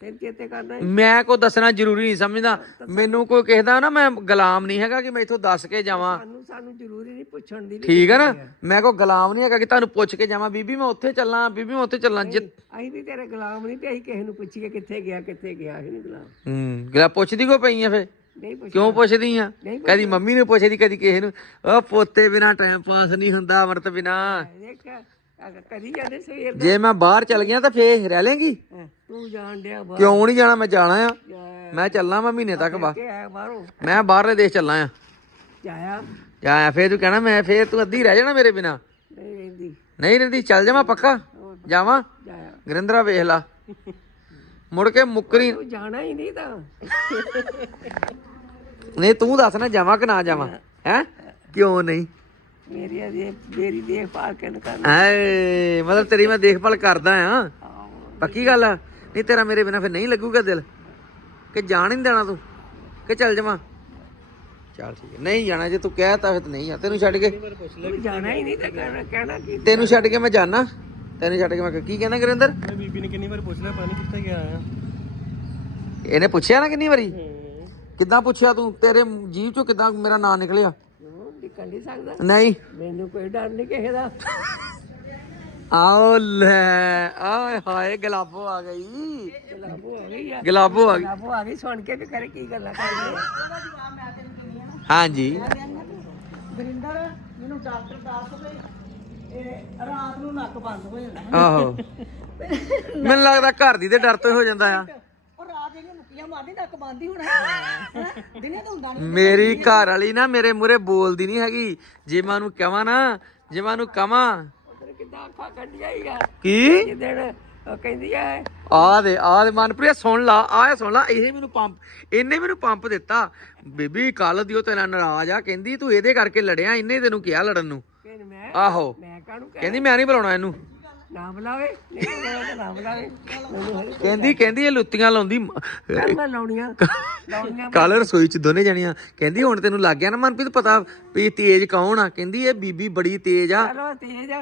ਚੇਤੇ ਕਰਨਾ। ਮੈਂ ਕੋ ਦੱਸਣਾ ਜ਼ਰੂਰੀ ਨਹੀਂ ਸਮਝਦਾ। ਮੈਨੂੰ ਕੋਈ ਕਹਿੰਦਾ ਨਾ ਮੈਂ ਗੁਲਾਮ ਨਹੀਂ ਹੈਗਾ ਕਿ ਮੈਂ ਇਥੋਂ ਦੱਸ ਕੇ ਜਾਵਾਂ। ਸਾਨੂੰ ਸਾਨੂੰ ਜ਼ਰੂਰੀ ਨਹੀਂ ਪੁੱਛਣ ਦੀ ਠੀਕ ਹੈ ਨਾ? ਮੈਂ ਕੋ ਗੁਲਾਮ ਨਹੀਂ ਹੈਗਾ ਕਿ ਤੁਹਾਨੂੰ ਪੁੱਛ ਕੇ ਜਾਵਾਂ। ਬੀਬੀ ਮੈਂ ਉੱਥੇ ਚੱਲਾਂ ਬੀਬੀ ਮੈਂ ਉੱਥੇ ਚੱਲਾਂ। ਅਸੀਂ ਵੀ ਤੇਰੇ ਗੁਲਾਮ ਨਹੀਂ ਤੇ ਅਸੀਂ ਕਿਸੇ ਨੂੰ ਪੁੱਛੀਏ ਕਿੱਥੇ ਗਿਆ ਕਿੱਥੇ ਗਿਆ ਅਸੀਂ ਨਹੀਂ ਗੁਲਾਮ। ਹੂੰ ਗਲਾ ਪੁੱਛਦੀ ਕੋ ਪਈ ਆ ਫੇ ਕਿਉਂ ਪੁੱਛਦੀ ਆ? ਕਦੀ ਮੰਮੀ ਨੂੰ ਪੁੱਛਦੀ ਕਦੀ ਕਿਸੇ ਨੂੰ। ਉਹ ਪੋਤੇ ਬਿਨਾ ਟਾਈਮ ਪਾਸ ਨਹੀਂ ਹੁੰਦਾ ਅਮਰਤ ਬਿਨਾ। ਦੇਖ। ਅਗਰ ਕਰੀ ਜਾਂਦੇ ਸਵੇਰ ਦਾ ਜੇ ਮੈਂ ਬਾਹਰ ਚੱਲ ਗਿਆ ਤਾਂ ਫੇਰ ਰਹਿ ਲੇਗੀ? ਹੈਂ, ਤੂੰ ਜਾਣ ਡਿਆ ਬਾਹਰ। ਕਿਉਂ ਨਹੀਂ ਜਾਣਾ? ਮੈਂ ਜਾਣਾ ਆ। ਜਾ। ਮੈਂ ਚੱਲਾਂ ਮੈਂ ਮਹੀਨੇ ਤੱਕ ਬਾ ਕੇ ਆਇਆ ਬਾਹਰੋਂ। ਮੈਂ ਬਾਹਰਲੇ ਦੇਸ਼ ਚੱਲਾਂ ਆ। ਜਾਇਆ ਜਾਂ ਫੇਰ ਤੂੰ ਕਹਿਣਾ ਮੈਂ ਫੇਰ ਤੂੰ ਅੱਧੀ ਰਹਿ ਜਾਣਾ ਮੇਰੇ ਬਿਨਾ। ਨਹੀਂ ਰਹਿੰਦੀ। ਨਹੀਂ ਰਹਿੰਦੀ ਚੱਲ ਜਾਵਾਂ ਪੱਕਾ। ਜਾਵਾਂ। ਜਾਇਆ ਗਰਿੰਦਰਾ ਵੇਖ ਲਾ। ਮੁੜ ਕੇ ਮੁੱਕਰੀ। ਤੂੰ ਜਾਣਾ ਹੀ ਨਹੀਂ ਤਾਂ। ਨਹੀਂ ਤੂੰ ਦੱਸ ਨਾ ਜਾਵਾਂ ਕਿ ਨਾ ਜਾਵਾਂ। ਹੈ? ਕਿਉਂ ਨਹੀਂ? ਮੇਰੀ ਅਜੇ ਮੇਰੀ ਦੇਖਭਾਲ ਕਿਨ ਕਰਨਾ? ਐ ਮਤਲਬ ਤੇਰੀ ਮੈਂ ਦੇਖਭਾਲ ਕਰਦਾ ਆ। ਪੱਕੀ ਗੱਲ ਆ? ਨਹੀਂ ਤੇਰਾ ਮੇਰੇ ਬਿਨਾ ਫਿਰ ਨਹੀਂ ਲੱਗੂਗਾ ਦਿਲ। ਕਿ ਜਾਣ ਹੀ ਨਹੀਂ ਦੇਣਾ ਤੂੰ? ਕਿ ਚੱਲ ਜਾਵਾਂ? ਚੱਲ ਠੀਕ ਹੈ ਨਹੀਂ ਜਾਣਾ ਜੇ ਤੂੰ ਕਹਿਤਾ ਫਿਰ ਨਹੀਂ ਆ। ਤੈਨੂੰ ਛੱਡ ਕੇ ਤੂੰ ਜਾਣਾ ਹੀ ਨਹੀਂ ਤਾਂ ਕਹਿਣਾ ਕਹਿਣਾ ਕੀ ਤੈਨੂੰ ਛੱਡ ਕੇ ਮੈਂ ਜਾਣਾ। ਤੈਨੂੰ ਛੱਡ ਕੇ ਮੈਂ ਕੀ ਕਹਿੰਦਾ ਗੁਰਿੰਦਰ? ਬੀਬੀ ਨੇ ਕਿੰਨੀ ਵਾਰ ਪੁੱਛ ਲਿਆ ਪਾਣੀ ਕਿੱਥੇ ਗਿਆ ਆ। ਇਹਨੇ ਪੁੱਛਿਆ ਨਾ ਕਿੰਨੀ ਵਾਰੀ? ਕਿੱਦਾਂ ਪੁੱਛਿਆ ਤੂੰ? ਤੇਰੇ ਜੀਭ ਚੋਂ ਕਿੱਦਾਂ ਮੇਰਾ ਨਾਂ ਨਿਕਲਿਆ? ਨਹੀਂ ਸਕਦਾ। ਨਹੀਂ। ਮੈਨੂੰ ਕੋਈ ਡਰ ਨਹੀਂ ਕਿਸੇ ਦਾ। ਆਓ ਲੈ ਆਏ ਹਾਏ ਗਲਾਬੋ ਆ ਗਈ। ਲਾਭੋ ਆ ਗਈ ਆ। ਗਲਾਬੋ ਆ ਗਈ। ਆ ਗਈ ਸੁਣ ਕੇ ਵੀ ਕਰੇ ਕੀ ਗੱਲਾਂ ਕਰਦੇ ਹਾਂਜੀ। ਵਰਿੰਦਰ ਮੈਨੂੰ ਡਾਕਟਰ ਦੱਸ ਦੇ ਇਹ ਰਾਤ ਨੂੰ ਨੱਕ ਬੰਦ ਹੋ ਜਾਂਦਾ। ਆਹੋ। *laughs* ਮੈਨੂੰ ਲੱਗਦਾ ਘਰ ਦੀ ਤੇ ਡਰ ਤੋਂ ਹੀ ਹੋ ਜਾਂਦਾ ਆ। ਉਹ ਰਾਤ ਜਿਹੜੀਆਂ ਮੁੱਕੀਆਂ ਮਾਰਦੀ ਨੱਕ ਬੰਦ ਹੀ ਹੋਣਾ। ਹੈਂ? ਦਿਨੇ ਤਾਂ ਹੁੰਦਾ ਨਹੀਂ ਮੇਰੀ ਘਰ ਵਾਲੀ ਨਾ ਮੇਰੇ ਮੂਰੇ ਬੋਲਦੀ ਨਹੀਂ ਹੈਗੀ। ਜੇ ਮੈਂ ਉਹਨੂੰ ਕਹਾਂ ਨਾ ਜੇ ਮੈਂ ਉਹਨੂੰ ਕਹਾਂ ਉਧਰ ਕਿੱਦਾਂ ਅੱਖਾਂ ਕੱਢੀਆਂ ਹੀ ਆ ਕੀ ਜਿੱਦਣ ਉਹ ਕਹਿੰਦੀ ਆ ਆ ਦੇ ਆ ਦੇ ਮਨਪ੍ਰੀਤ ਸੁਣ ਲਾ ਆ ਸੁਣ ਲਾ ਇਹ ਮੈਨੂੰ ਪੰਪ ਇਹਨੇ ਮੈਨੂੰ ਪੰਪ ਦਿੱਤਾ। ਬੀਬੀ ਕੱਲ ਦਿਓ ਤੇਰਾ ਨਾਰਾਜ਼ ਆ ਕਹਿੰਦੀ ਤੂੰ ਇਹਦੇ ਕਰਕੇ ਲੜਿਆ ਇਹਨੇ ਤੈਨੂੰ ਕਿਹਾ ਲੜਨ ਨੂੰ। ਮੈਂ ਆਹੋ। ਮੈਂ ਕਾਹਨੂੰ ਕਹਿ ਕਹਿੰਦੀ ਮੈਂ ਨਹੀਂ ਬੁਲਾਉਣਾ ਇਹਨੂੰ। ਨਾ ਬੁਲਾਵੇ ਨਹੀਂ ਬੁਲਾਵੇ ਤਾਂ ਨਾ ਬੁਲਾਵੇ ਮੈਨੂੰ ਹਰੀ ਕਹਿੰਦੀ ਕਹਿੰਦੀ ਇਹ ਲੁੱਤੀਆਂ ਲਾਉਂਦੀ ਕਰ ਮੈਂ ਲਾਉਣੀਆਂ। ਲਾਉਣੀਆਂ ਕੱਲ ਰਸੋਈ ਚ ਦੋਨੇ ਜਣੀਆਂ। ਕਹਿੰਦੀ ਹੁਣ ਤੈਨੂੰ ਲੱਗ ਗਿਆ ਨਾ ਮਨਪ੍ਰੀਤ ਪਤਾ ਵੀ ਤੇਜ਼ ਕੌਣ ਆ। ਕਹਿੰਦੀ ਇਹ ਬੀਬੀ ਬੜੀ ਤੇਜ਼ ਆ। ਚਲੋ ਤੇਜ ਆ।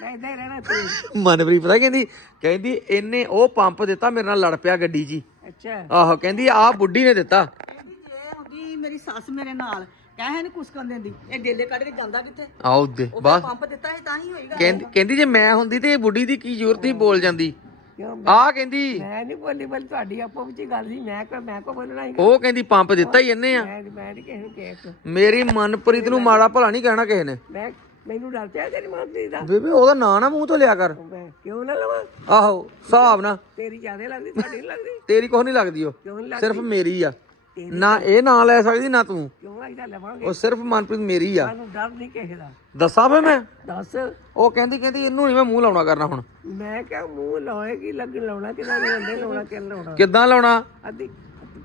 ਮੈਂ ਇੱਦਾਂ ਹੀ ਰਹਿਣਾ ਤੇਜ। ਮਨਪ੍ਰੀਤ ਪਤਾ ਕਹਿੰਦੀ ਕਹਿੰਦੀ ਇਹਨੇ ਉਹ ਪੰਪ ਦਿੱਤਾ ਮੇਰੇ ਨਾਲ ਲੜ ਪਿਆ ਗੱਡੀ 'ਚ ਹੀ। ਅੱਛਾ। ਆਹੋ ਕਹਿੰਦੀ ਆਹ ਬੁੱਢੀ ਨੇ ਦਿੱਤਾ। ਕਹਿੰਦੀ ਜੇ ਹੁੰਦੀ ਮੇਰੀ ਸੱਸ ਮੇਰੇ ਨਾਲ ਕਹੇ ਨਹੀਂ ਕੁਸਕਣ ਦਿੰਦੀ। ਇਹ ਡੇਲੇ ਕੱਢ ਕੇ ਜਾਂਦਾ ਕਿੱਥੇ? ਆਓ ਦੇ ਉਹ ਬਸ। ਪੰਪ ਦਿੱਤਾ ਸੀ ਤਾਂ ਹੀ ਹੋਏਗਾ। ਕਹਿੰਦੀ ਕਹਿੰਦੀ ਜੇ ਮੈਂ ਹੁੰਦੀ ਤੇ ਇਹ ਬੁੱਢੀ ਦੀ ਕੀ ਜ਼ਰੂਰਤ ਸੀ ਬੋਲ ਜਾਂਦੀ। ਕਿਉਂ ਆਹ ਕਹਿੰਦੀ। ਮੈਂ ਨਹੀਂ ਬੋਲੀ ਬੋਲੀ ਤੁਹਾਡੀ ਆਪੋ ਵਿੱਚ ਹੀ ਗੱਲ ਸੀ ਮੈਂ ਕੋ ਮੈਂ ਕੋ ਬੋਲਣਾ ਹੀ ਉਹ ਕਹਿੰਦੀ ਪੰਪ ਦਿੱਤਾ ਹੀ ਇਹਨੇ ਆ। ਮੈਂ ਮੈਂ ਨਹੀਂ ਕਿਸੇ ਨੂੰ ਕਹਿ ਮੇਰੀ ਮਨਪ੍ਰੀਤ ਨੂੰ ਮਾੜਾ ਭਲਾ ਨਹੀਂ ਕਹਿਣਾ ਕਿਸੇ ਨੇ। ਮੈਂ ਮੈਨੂੰ ਡਰ ਪਿਆ ਤੇਰੀ ਮਾਂ ਦਾ। ਬੇਬੇ ਉਹਦਾ ਨਾਂ ਨਾ ਮੂੰਹ ਤੋਂ ਲਿਆ ਕਰ। ਮੈਂ ਕਿਉਂ ਨਾ ਲਵਾਂ? ਆਹੋ ਹਿਸਾਬ ਨਾ ਤੇਰੀ ਜ਼ਿਆਦਾ ਲੱਗਦੀ ਤੁਹਾਡੀ ਨਹੀਂ ਲੱਗਦੀ? ਤੇਰੀ ਕੁਛ ਨਹੀਂ ਲੱਗਦੀ ਉਹ। ਕਿਉਂ ਨਹੀਂ ਲੱਗਦੀ? ਸਿਰਫ ਮੇਰੀ ਆ। ਨਾ ਇਹ ਨਾਂ ਲੈ ਸਕਦੀ ਨਾ ਤੂੰ। ਲਵਾਂਗੇ। ਉਹ ਸਿਰਫ ਮਨਪ੍ਰੀਤ ਮੇਰੀ ਆ। ਸਾਨੂੰ ਡਰ ਨਹੀਂ ਕਿਸੇ ਦਾ। ਦੱਸਾਂ ਫੇ ਮੈਂ? ਦੱਸ। ਉਹ ਕਹਿੰਦੀ ਕਹਿੰਦੀ ਇਹਨੂੰ ਨਹੀਂ ਮੈਂ ਮੂੰਹ ਲਾਉਣਾ ਕਰਨਾ ਹੁਣ। ਮੈਂ ਕਿਹਾ ਮੂੰਹ ਲਾਏਗੀ ਲੱਗ ਲਾਉਣਾ ਕਿਦਾਂ ਨਹੀਂ ਹੁੰਦੇ ਲਾਉਣਾ ਕਿੰਨ ਲਾਉਣਾ। ਕਿੱਦਾਂ ਲਾਉਣਾ? ਅੱਧੀ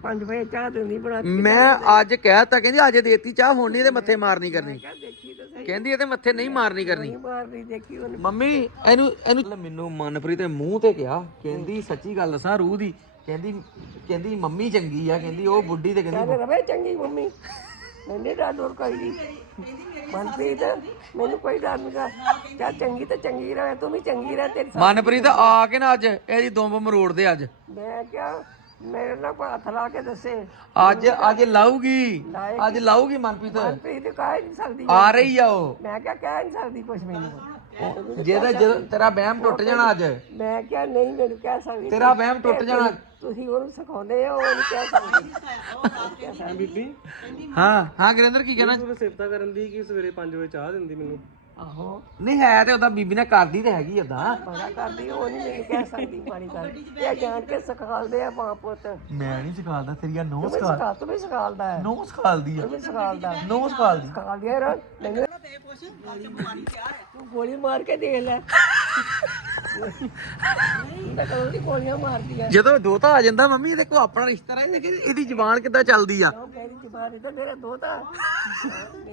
5 ਵਜੇ ਚਾਹ ਦਿੰਦੀ ਬਣਾ ਕੇ। ਮੈਂ ਅੱਜ ਕਹਿਤਾ ਕਹਿੰਦੀ ਅੱਜ ਦੇਤੀ ਚਾਹ ਹੁਣ ਨਹੀਂ ਇਹਦੇ ਮੱਥੇ ਮਾਰਨੀ ਕਰਨੀ। ਤਾਂ ਕਹਿੰਦੀ ਇਹਦੇ ਮੱਥੇ ਨਹੀਂ ਮਾਰਨੀ ਕਰਨੀ। ਨਹੀਂ ਮਾਰਦੀ ਦੇਖੀ ਉਹਨੇ। ਮੰਮੀ ਇਹਨੂੰ ਇਹਨੂੰ ਮੈਨੂੰ ਮਨਪ੍ਰੀਤ ਦੇ ਮੂੰਹ ਤੇ ਕਿਹਾ ਕਹਿੰਦੀ ਸੱਚੀ ਗੱਲ ਦੱਸਾਂ ਰੂਹ ਦੀ। ਕਹਿੰਦੀ ਕਹਿੰਦੀ ਮੰਮੀ ਚੰਗੀ ਆ ਕਹਿੰਦੀ ਉਹ ਬੁੱਢੀ ਤੇ ਕਹਿੰਦੀ ਕਹਿੰਦੇ ਰਵੇ ਚੰਗੀ ਮੰਮੀ। ਮੈਨੇ ਡਰ ਡਰ ਕੋਈ ਨਹੀਂ ਮਨਪ੍ਰੀਤ ਮੈਨੂੰ ਕੋਈ ਡਰ ਨਹੀਂ ਗਾ। ਕਿਆ ਚੰਗੀ ਤਾਂ ਚੰਗੀ ਰਹੇ ਤੂੰ ਵੀ ਚੰਗੀ ਰਹਿ ਤੇਰੀ ਮਨਪ੍ਰੀਤ ਆ ਕੇ ਨਾ ਅੱਜ ਇਹਦੀ ਦੁੰਬ ਮਰੋੜ ਦੇ ਅੱਜ। ਮੈਂ ਕਿਹਾ ਮੇਰੇ ਨਾਲ ਕੋਈ ਹੱਥ ਲਾ ਕੇ ਦੱਸੇ। ਅੱਜ ਅੱਜ ਲਾਊਗੀ। ਅੱਜ ਲਾਊਗੀ ਮਨਪ੍ਰੀਤ। ਮਨਪ੍ਰੀਤ ਕਹਿ ਨਹੀਂ ਸਕਦੀ। ਆ ਰਹੀ ਆ ਉਹ। ਮੈਂ ਕਿਹਾ ਕਹਿ ਨਹੀਂ ਸਕਦੀ ਕੁਛ ਮੈਨੂੰ। ਜਿਹਦਾ ਤੇਰਾ ਵਹਿਮ ਟੁੱਟ ਜਾਣਾ ਅੱਜ। ਮੈਂ ਕਿਹਾ ਨਹੀਂ ਮੈਨੂੰ ਕਹਿ ਸਕਦੀ ਤੇਰਾ ਵਹਿਮ ਟੁੱਟ ਜਾਣਾ। ਤੁਸੀਂ ਉਹਨੂੰ ਸਿਖਾਉਂਦੇ ਹੋ ਉਹ ਨਹੀਂ ਕਹਿ ਸਕਦੀ ਬੀਬੀ। ਹਾਂ ਹਾਂ ਗੁਰਿੰਦਰ ਕੀ ਕਹਿਣਾ? ਤੂੰ ਸਿਫਤਾਂ ਕਰਨ ਦੀ ਕਿ ਸਵੇਰੇ 5 ਵਜੇ ਚਾਹ ਦਿੰਦੀ ਮੈਨੂੰ। ਆਹੋ। ਨਹੀਂ ਹੈ ਤੇ ਉਹਦਾ ਬੀਬੀ ਨੇ ਕਰਦੀ ਤੇ ਹੈਗੀ ਓਦਾਂ। ਬੜਾ ਕਰਦੀ ਉਹ ਨਹੀਂ ਮੈਨੂੰ ਕਹਿ ਸਕਦੀ ਮਾੜੀ ਗੱਲ ਇਹ ਜਾਣ ਕੇ ਸਿਖਾਉਂਦੇ ਆ ਮਾਂ ਪੁੱਤ। ਮੈਂ ਨਹੀਂ ਸਿਖਾਲਦਾ ਤੇਰੀਆਂ ਨੋ ਵੀ ਸਿਖਾ ਤੂੰ ਵੀ ਸਿਖਾਉਂਦਾ ਹੈ ਨੋ ਸਿਖਾਲਦੀ ਆ। ਤੂੰ ਵੀ ਸਿਖਾਉਂਦਾ ਨੋ ਸਿਖਾਲਦੀ। ਸਿਖਾਉਂਦੀ ਹੈ ਰੋ। ਮੈਨੂੰ ਤੇ ਪੁੱਛ ਗੱਲ ਚ ਬਿਮਾਰੀ ਤਿਆਰ ਹੈ। ਤੂੰ ਗੋਲੀ ਮਾਰ ਕੇ ਦੇਖ ਲੈ। ਤਾਂ ਕਦੋਂ ਦੀ ਗੋਲੀਆਂ ਮਾਰਦੀ ਆ। ਜਦੋਂ ਦੋਤਾ ਆ ਜਾਂਦਾ ਮੰਮੀ ਇਹਦੇ ਕੋ ਆਪਣਾ ਰਿਸ਼ਤਾ ਰਹਿ ਕਿ ਇਹਦੀ ਜ਼ਬਾਨ ਕਿੱਦਾਂ ਚੱਲਦੀ ਆ? ਉਹ ਮੇਰੀ ਜ਼ਬਾਨ? ਤੇ ਮੇਰਾ ਦੋਤਾ।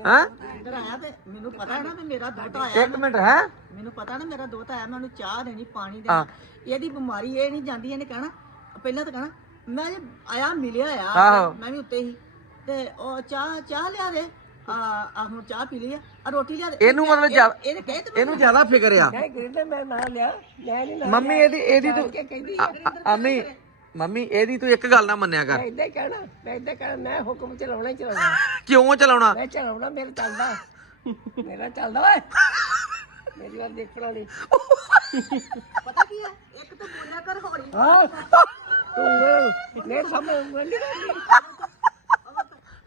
ਹਾਂ? ਇੱਧਰ ਆਇਆ ਤੇ ਮੈਨੂੰ ਪਤਾ ਹੈ ਨਾ ਵੀ ਮੇਰਾ ਦੋਤਾ ਆਇਆ ਇੱਕ ਮਿੰਟ ਹੈ? ਮੈਨੂੰ ਪਤਾ ਨਾ ਮੇਰਾ ਦੋਤਾ ਆਇਆ ਮੈਂ ਉਹਨੂੰ ਚਾਹ ਦੇਣੀ ਪਾਣੀ। ਦੇਣਾ। ਇਹਦੀ ਬਿਮਾਰੀ ਇਹ ਨਹੀਂ ਜਾਂਦੀ ਇਹਨੇ ਕਹਿਣਾ ਪਹਿਲਾਂ ਤਾਂ ਕਹਿਣਾ ਮੈਂ ਜੇ ਆਇਆ ਮਿਲਿਆ ਆਹੋ। ਆ ਮੈਂ ਵੀ ਉੱਤੇ ਹੀ। ਤੇ ਉਹ ਚਾਹ ਚਾਹ ਲਿਆ ਦੇ। ਆ ਆ ਹੁਣ ਚਾਹ ਪੀ ਲਈ ਆ। ਆ ਰੋਟੀ ਲਿਆ ਦੇ। ਇਹਨੂੰ ਮਤਲਬ ਜ਼ਿਆਦਾ- ਇਹਨੇ ਕਹੇ ਤੇ ਇਹਨੂੰ ਜ਼ਿਆਦਾ ਫਿਕਰ ਆ। ਨਹੀਂ ਗਿਰਦੇ ਮੈਂ ਨਾਂ ਲਿਆ। ਮੈਂ ਨਹੀਂ ਨਾਂ ਮੰਮੀ ਇਹਦੀ ਇਹਦੀ ਤੂੰ ਕਿ ਕਹਿੰਦੀ ਆ- ਆ- ਅੰਮੀ ਮੰਮੀ ਇਹਦੀ ਤੂੰ ਇੱਕ ਗੱਲ ਨਾ ਮੰਨਿਆ ਕਰ। ਮੈਂ ਇਦਾਂ ਕਹਿਣਾ ਮੈਂ ਇਦਾਂ ਕਹਿਣਾ ਮੈਂ ਹੁਕਮ ਚਲਾਉਣਾ ਹੀ ਚਲਾਉਣਾ। ਕਿਉਂ ਚਲਾਉਣਾ? ਮੈਂ ਚਲਾਉਣਾ ਮੇਰਾ ਚੱਲਦਾ। ਮੇਰਾ ਚੱਲਦਾ ਓਏ। ਮੇਰੀ ਵਾਰ ਦੇਖਣਾ ਨਹੀਂ ਪਤਾ ਕੀ ਹੈ ਇੱਕ ਤਾਂ ਬੋਲਿਆ ਕਰ ਹੌਲੀ। ਹਾਂ। ਤੂੰ ਮੇਰੇ ਸਾਹਮਣੇ ਉਂਗਲ ਨਹੀਂ ਕਰਨੀ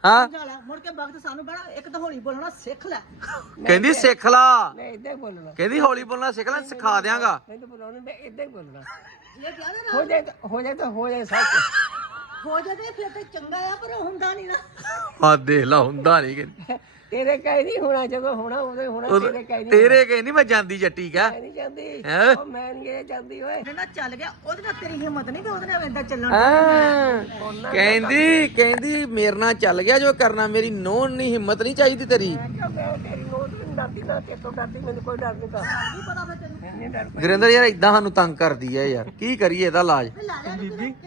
ਹਾਂ? ਜਾਲਾ ਮੁੜ ਕੇ ਵਕਤ ਸਾਨੂੰ ਬੜਾ ਇੱਕ ਤਾਂ ਹੌਲੀ ਬੋਲਣਾ ਸਿੱਖ ਲੈ। *laughs* ਕਹਿੰਦੀ ਸਿੱਖ ਲਾ। ਮੈਂ ਇਦਾਂ ਹੀ ਬੋਲਣਾ। ਕਹਿੰਦੀ ਹੌਲੀ ਬੋਲਣਾ ਸਿੱਖ ਲੈ ਸਿਖਾ ਦਿਆਂਗਾ। ਮੈਨੂੰ ਬੁਲਾਉਣਾ ਮੈਂ ਇਦਾਂ ਹੀ ਬੋਲਣਾ। ਜੇ ਕਿਹਾ ਨਾ ਹੋ ਜਾਏ ਤਾਂ ਹੋ ਜਾਏ ਤਾਂ ਹੋ ਜਾਏ ਸੱਚ। ਹੋ ਜਾਵੇ ਫਿਰ ਤੇ ਚੰਗਾ ਆ ਪਰ ਹੁੰਦਾ ਨਹੀਂ ਨਾ। ਆ ਦੇਖ ਲਾ ਹੁੰਦਾ ਨਹੀਂ ਕਿ ਤੇਰੇ ਕਹਿ ਨਹੀਂ ਹੋਣਾ ਜਦੋਂ ਹੋਣਾ ਉਦੋਂ ਹੋਣਾ ਤੇਰੇ ਕਹਿ ਨਹੀਂ ਤੇਰੇ ਕੇ ਨਹੀਂ ਮੈਂ ਜਾਂਦੀ ਜੱਟੀ ਕਾ। ਮੈਂ ਨਹੀਂ ਜਾਂਦੀ। ਹੈਂ? ਉਹ ਮੈਂ ਨਹੀਂ ਇਹ ਜਾਂਦੀ ਓਏ। ਉਹਦੇ ਨਾਲ ਚੱਲ ਗਿਆ ਉਹਦੇ ਨਾਲ ਤੇਰੀ ਹਿੰਮਤ ਨਹੀਂ ਤੇ ਉਹਦੇ ਨਾਲ ਏਦਾਂ ਚੱਲਣ ਹਾਂ। ਕਹਿੰਦੀ ਕਹਿੰਦੀ ਮੇਰੇ ਨਾਲ ਚੱਲ ਗਿਆ ਜੋ ਕਰਨਾ ਮੇਰੀ ਨੋਨ ਨਹੀਂ ਹਿੰਮਤ ਨਹੀਂ ਚਾਹੀਦੀ ਤੇਰੀ। ਕਿਹਾ ਗੁਰਿੰਦਰ ਯਾਰ ਇਦਾਂ ਸਾਨੂੰ ਤੰਗ ਕਰਦੀ ਆ ਯਾਰ। ਕੀ ਕਰੀਏ ਇਹਦਾ ਇਲਾਜ?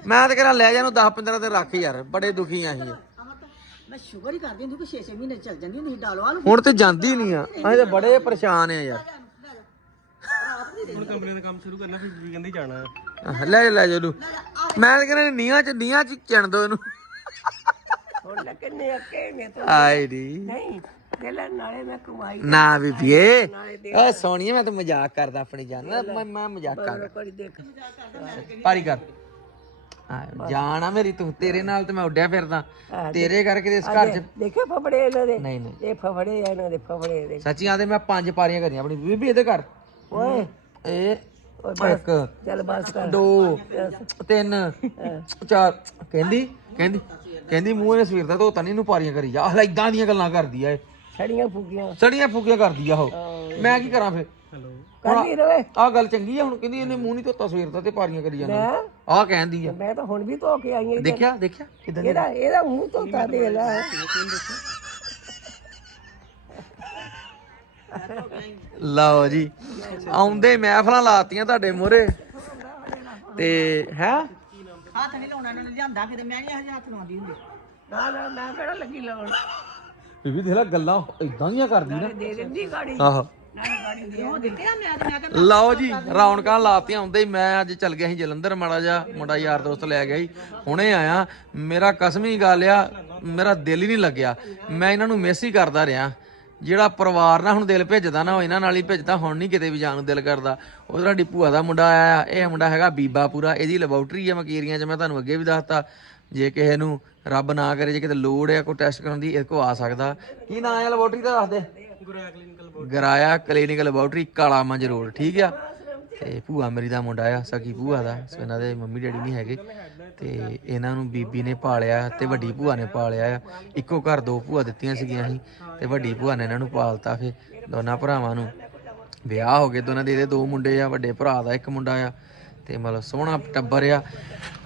ਮੈਂ ਤਾਂ ਕਹਿੰਦਾ ਲੈ ਜਾ ਨੂੰ 10 15 ਦਿਨ ਰੱਖ ਯਾਰ ਬੜੇ ਦੁਖੀ ਆ ਅਸੀਂ। ਮੈਂ ਸ਼ੁਗਰ ਹੀ ਕਰਦੀ ਹੁੰਦੀ ਕੋਈ 6-6 ਮਹੀਨੇ ਚੱਲ ਜਾਂਦੀ ਹੁੰਦੀ ਸੀ ਡਾਲਵਾ ਨੂੰ ਹੁਣ ਤੇ ਜਾਂਦੀ ਨਹੀਂ ਆ। ਅਸੀਂ ਤੇ ਬੜੇ ਪਰੇਸ਼ਾਨ ਆ ਯਾਰ। ਹੁਣ ਕੰਪਨੀ ਦਾ ਕੰਮ ਸ਼ੁਰੂ ਕਰਨਾ ਫਿਰ ਬੀਬੀ ਕਹਿੰਦੀ ਜਾਣਾ ਹੈ ਆਹ, ਲੈ ਜਾ ਲੈ ਜਾ ਉਹਨੂੰ ਮੈਂ ਤਾਂ ਕਹਿੰਦਾ ਨੀਆਂ ਚ ਨੀਆਂ ਚ ਚਣ ਦੋ ਇਹਨੂੰ। ਹੁਣ ਲੱਗੇ ਨੇ ਅੱਕੇ ਤੋਂ ਨੀ। ਨਹੀਂ ਪਹਿਲਾਂ ਨਾਲੇ ਮੈਂ ਕਮਾਈ ਨਾ ਬੀਬੀਏ ਏ। ਸੋਹਣੀਏ ਮੈਂ ਤਾਂ ਮਜ਼ਾਕ ਕਰਦਾ ਆਪਣੀ ਜਾਨ ਨਾਲ। ਮੈਂ ਮੈਂ ਮਜ਼ਾਕ ਕਰਦਾ। ਕਰੀ ਦੇਖ। ਪਾਰੀ ਕਰ। ਆ ਮੇਰੀ ਤੂੰ ਤੇਰੇ ਨਾਲ ਤੇ ਮੈਂ ਉੱਡਿਆ ਫਿਰਦਾ। ਤੇਰੇ ਕਰਕੇ ਤੇ ਇਸ ਘਰ 'ਚ ਦੇਖੇ ਫਫੜੇ ਇਹਨਾਂ ਦੇ। ਨਹੀਂ ਨਹੀਂ। ਇਹ ਫਫੜੇ ਆ ਇਹਨਾਂ ਦੇ ਫਫੜੇ ਦੇ ਸੱਚੀਆਂ ਤੇ ਮੈਂ ਪੰਜ ਪਾਰੀਆਂ ਕਰੀਆਂ ਆਪਣੀ ਬੀਬੀ ਇਹਦੇ ਘਰ। ਓਏ। ਇਹ ਇੱਕ ਚੱਲ ਬਸ ਕਰ। ਦੋ ਤਿੰਨ ਚਾਰ ਕਹਿੰਦੀ ਕਹਿੰਦੀ ਕਹਿੰਦੀ ਮੂੰਹ ਨੇ ਸਵੇਰ ਦਾ ਧੋਤਾ ਨਹੀਂ ਇਹਨੂੰ ਪਾਰੀਆਂ ਕਰੀ ਜਾ। ਆਹ ਇਦਾਂ ਦੀਆਂ ਗੱਲਾਂ ਕਰਦੀ ਆ ਇਹ। ਛੜੀਆਂ ਫੁੱਕੀਆਂ। ਸੜੀਆਂ ਫੁਕੀਆਂ ਕਰਦੀ ਆ ਉਹ। ਮੈਂ ਕੀ ਕਰਾਂ ਫੇ ਕਰਦੀ ਰਵੇ ਆਹ ਗੱਲ ਚੰਗੀ ਆ ਹੁਣ ਕਹਿੰਦੀ ਇਹਨੇ ਮੂੰਹ ਨਹੀਂ ਧੋਤਾ ਸਵੇਰ ਦਾ ਤੇ ਪਾਰੀਆਂ ਕਰੀ ਜਾਂਦਾ। ਆਹ ਕਹਿੰਦੀ ਆ। ਮੈਂ ਤਾਂ ਹੁਣ ਵੀ ਧੋ ਕੇ ਆਈ ਹਾਂ ਦੇਖਿਆ ਦੇਖਿਆ? ਕਿਦਾਂ ਇਹਦਾ ਇਹਦਾ ਮੂੰਹ ਧੋਤਾ ਦੇ ਲੈ। ਲਓ ਜੀ। ਆਉਂਦੇ ਮਹਿਫਲਾਂ ਲਾਤੀਆਂ ਤੁਹਾਡੇ ਮੂਹਰੇ। ਤੇ ਹੈ? ਹੱਥ ਨਹੀਂ ਲਾਉਣਾ ਇਹਨਾਂ ਨੇ ਲਿਆਂਦਾ ਕਿਤੇ। ਮੈਂ ਨਹੀਂ ਹੱਥ ਲਾਉਂਦੀ ਹੁੰਦੀ। ਨਾ ਨਾ ਮੈਂ ਕਿਹੜਾ ਲੱਗੀ ਲਾਉਣ? ਬੀਬੀ ਦੇਖ ਲੈ ਗੱਲਾਂ ਇਦਾਂ ਦੀਆਂ ਕਰਦੀ ਨਾ। ਦੇ ਦਿੰਦੀ ਗਾੜੀ। ਆਹੋ। ਲਓ ਜੀ, ਰੌਣਕਾਂ ਲਾਤੀਆਂ ਆਉਂਦੇ ਹੀ ਮੈਂ ਅੱਜ ਚੱਲ ਗਿਆ ਸੀ ਜਲੰਧਰ, ਮਾੜਾ ਜਾ ਮੁੰਡਾ ਯਾਰ ਦੋਸਤ ਲੈ ਗਿਆ ਸੀ। ਹੁਣੇ ਆਇਆ, ਮੇਰਾ ਕਸਮੀ ਗੱਲ ਆ, ਮੇਰਾ ਦਿਲ ਹੀ ਨਹੀਂ ਲੱਗਿਆ। ਮੈਂ ਇਹਨਾਂ ਨੂੰ ਮਿਸ ਹੀ ਕਰਦਾ ਰਿਹਾ। ਜਿਹੜਾ ਪਰਿਵਾਰ ਨਾਲ ਹੁਣ ਦਿਲ ਭੇਜਦਾ ਨਾ, ਉਹ ਇਹਨਾਂ ਨਾਲ ਹੀ ਭੇਜਦਾ, ਹੁਣ ਨਹੀਂ ਕਿਤੇ ਵੀ ਜਾਣ ਨੂੰ ਦਿਲ ਕਰਦਾ। ਉਹ ਸਾਡੀ ਭੂਆ ਦਾ ਮੁੰਡਾ ਆਇਆ, ਇਹ ਮੁੰਡਾ ਹੈਗਾ ਬੀਬਾਪੂਰਾ ਇਹਦੀ ਲੈਬੋਰਟਰੀ ਆ ਮਕੀਰੀਆਂ 'ਚ, ਮੈਂ ਤੁਹਾਨੂੰ ਅੱਗੇ ਵੀ ਦੱਸਤਾ। ਜੇ ਕਿਸੇ ਨੂੰ ਰੱਬ ਨਾ ਕਰੇ, ਜੇ ਕਿਤੇ ਲੋੜ ਆ, ਕੋਈ ਟੈਸਟ ਕਰਾਉਣ ਦੀ ਇਹ ਕੋ ਆ ਸਕਦਾ। ਕੀ ਨਾਂ ਆ ਲੈਬੋਰਟਰੀ ਦਾ, ਦੱਸ ਦੇ। ਗਰਾਇਆ ਕਲੀਨਿਕਲ ਲੈਬੋਰਟਰੀ ਕਾਲਾ ਮੰਜ ਰੋਡ ਠੀਕ ਆ? ਤੇ ਭੂਆ ਮੇਰੀ ਦਾ ਮੁੰਡਾ ਆ, ਸਕੀ ਭੂਆ ਦਾ, ਸੋ ਇਹਨਾਂ ਦੇ ਮੰਮੀ ਡੈਡੀ ਨਹੀਂ ਹੈਗੇ। ਤੇ ਇਹਨਾਂ ਨੂੰ ਬੀਬੀ ਨੇ ਪਾਲਿਆ ਤੇ ਵੱਡੀ ਭੂਆ ਨੇ ਪਾਲਿਆ ਆ। ਇੱਕੋ ਘਰ ਦੋ ਭੂਆ ਦਿੱਤੀਆਂ ਸੀਗੀਆਂ ਸੀ, ਤੇ ਵੱਡੀ ਭੂਆ ਨੇ ਇਹਨਾਂ ਨੂੰ ਪਾਲਤਾ ਫੇ ਦੋਨਾਂ ਭਰਾਵਾਂ ਨੂੰ। ਵਿਆਹ ਹੋ ਗਏ ਦੋਨਾਂ ਦੇ, ਇਹਦੇ ਦੋ ਮੁੰਡੇ ਆ, ਵੱਡੇ ਭਰਾ ਦਾ ਇੱਕ ਮੁੰਡਾ ਆ, ਤੇ ਮਤਲਬ ਸੋਹਣਾ ਟੱਬਰ ਆ।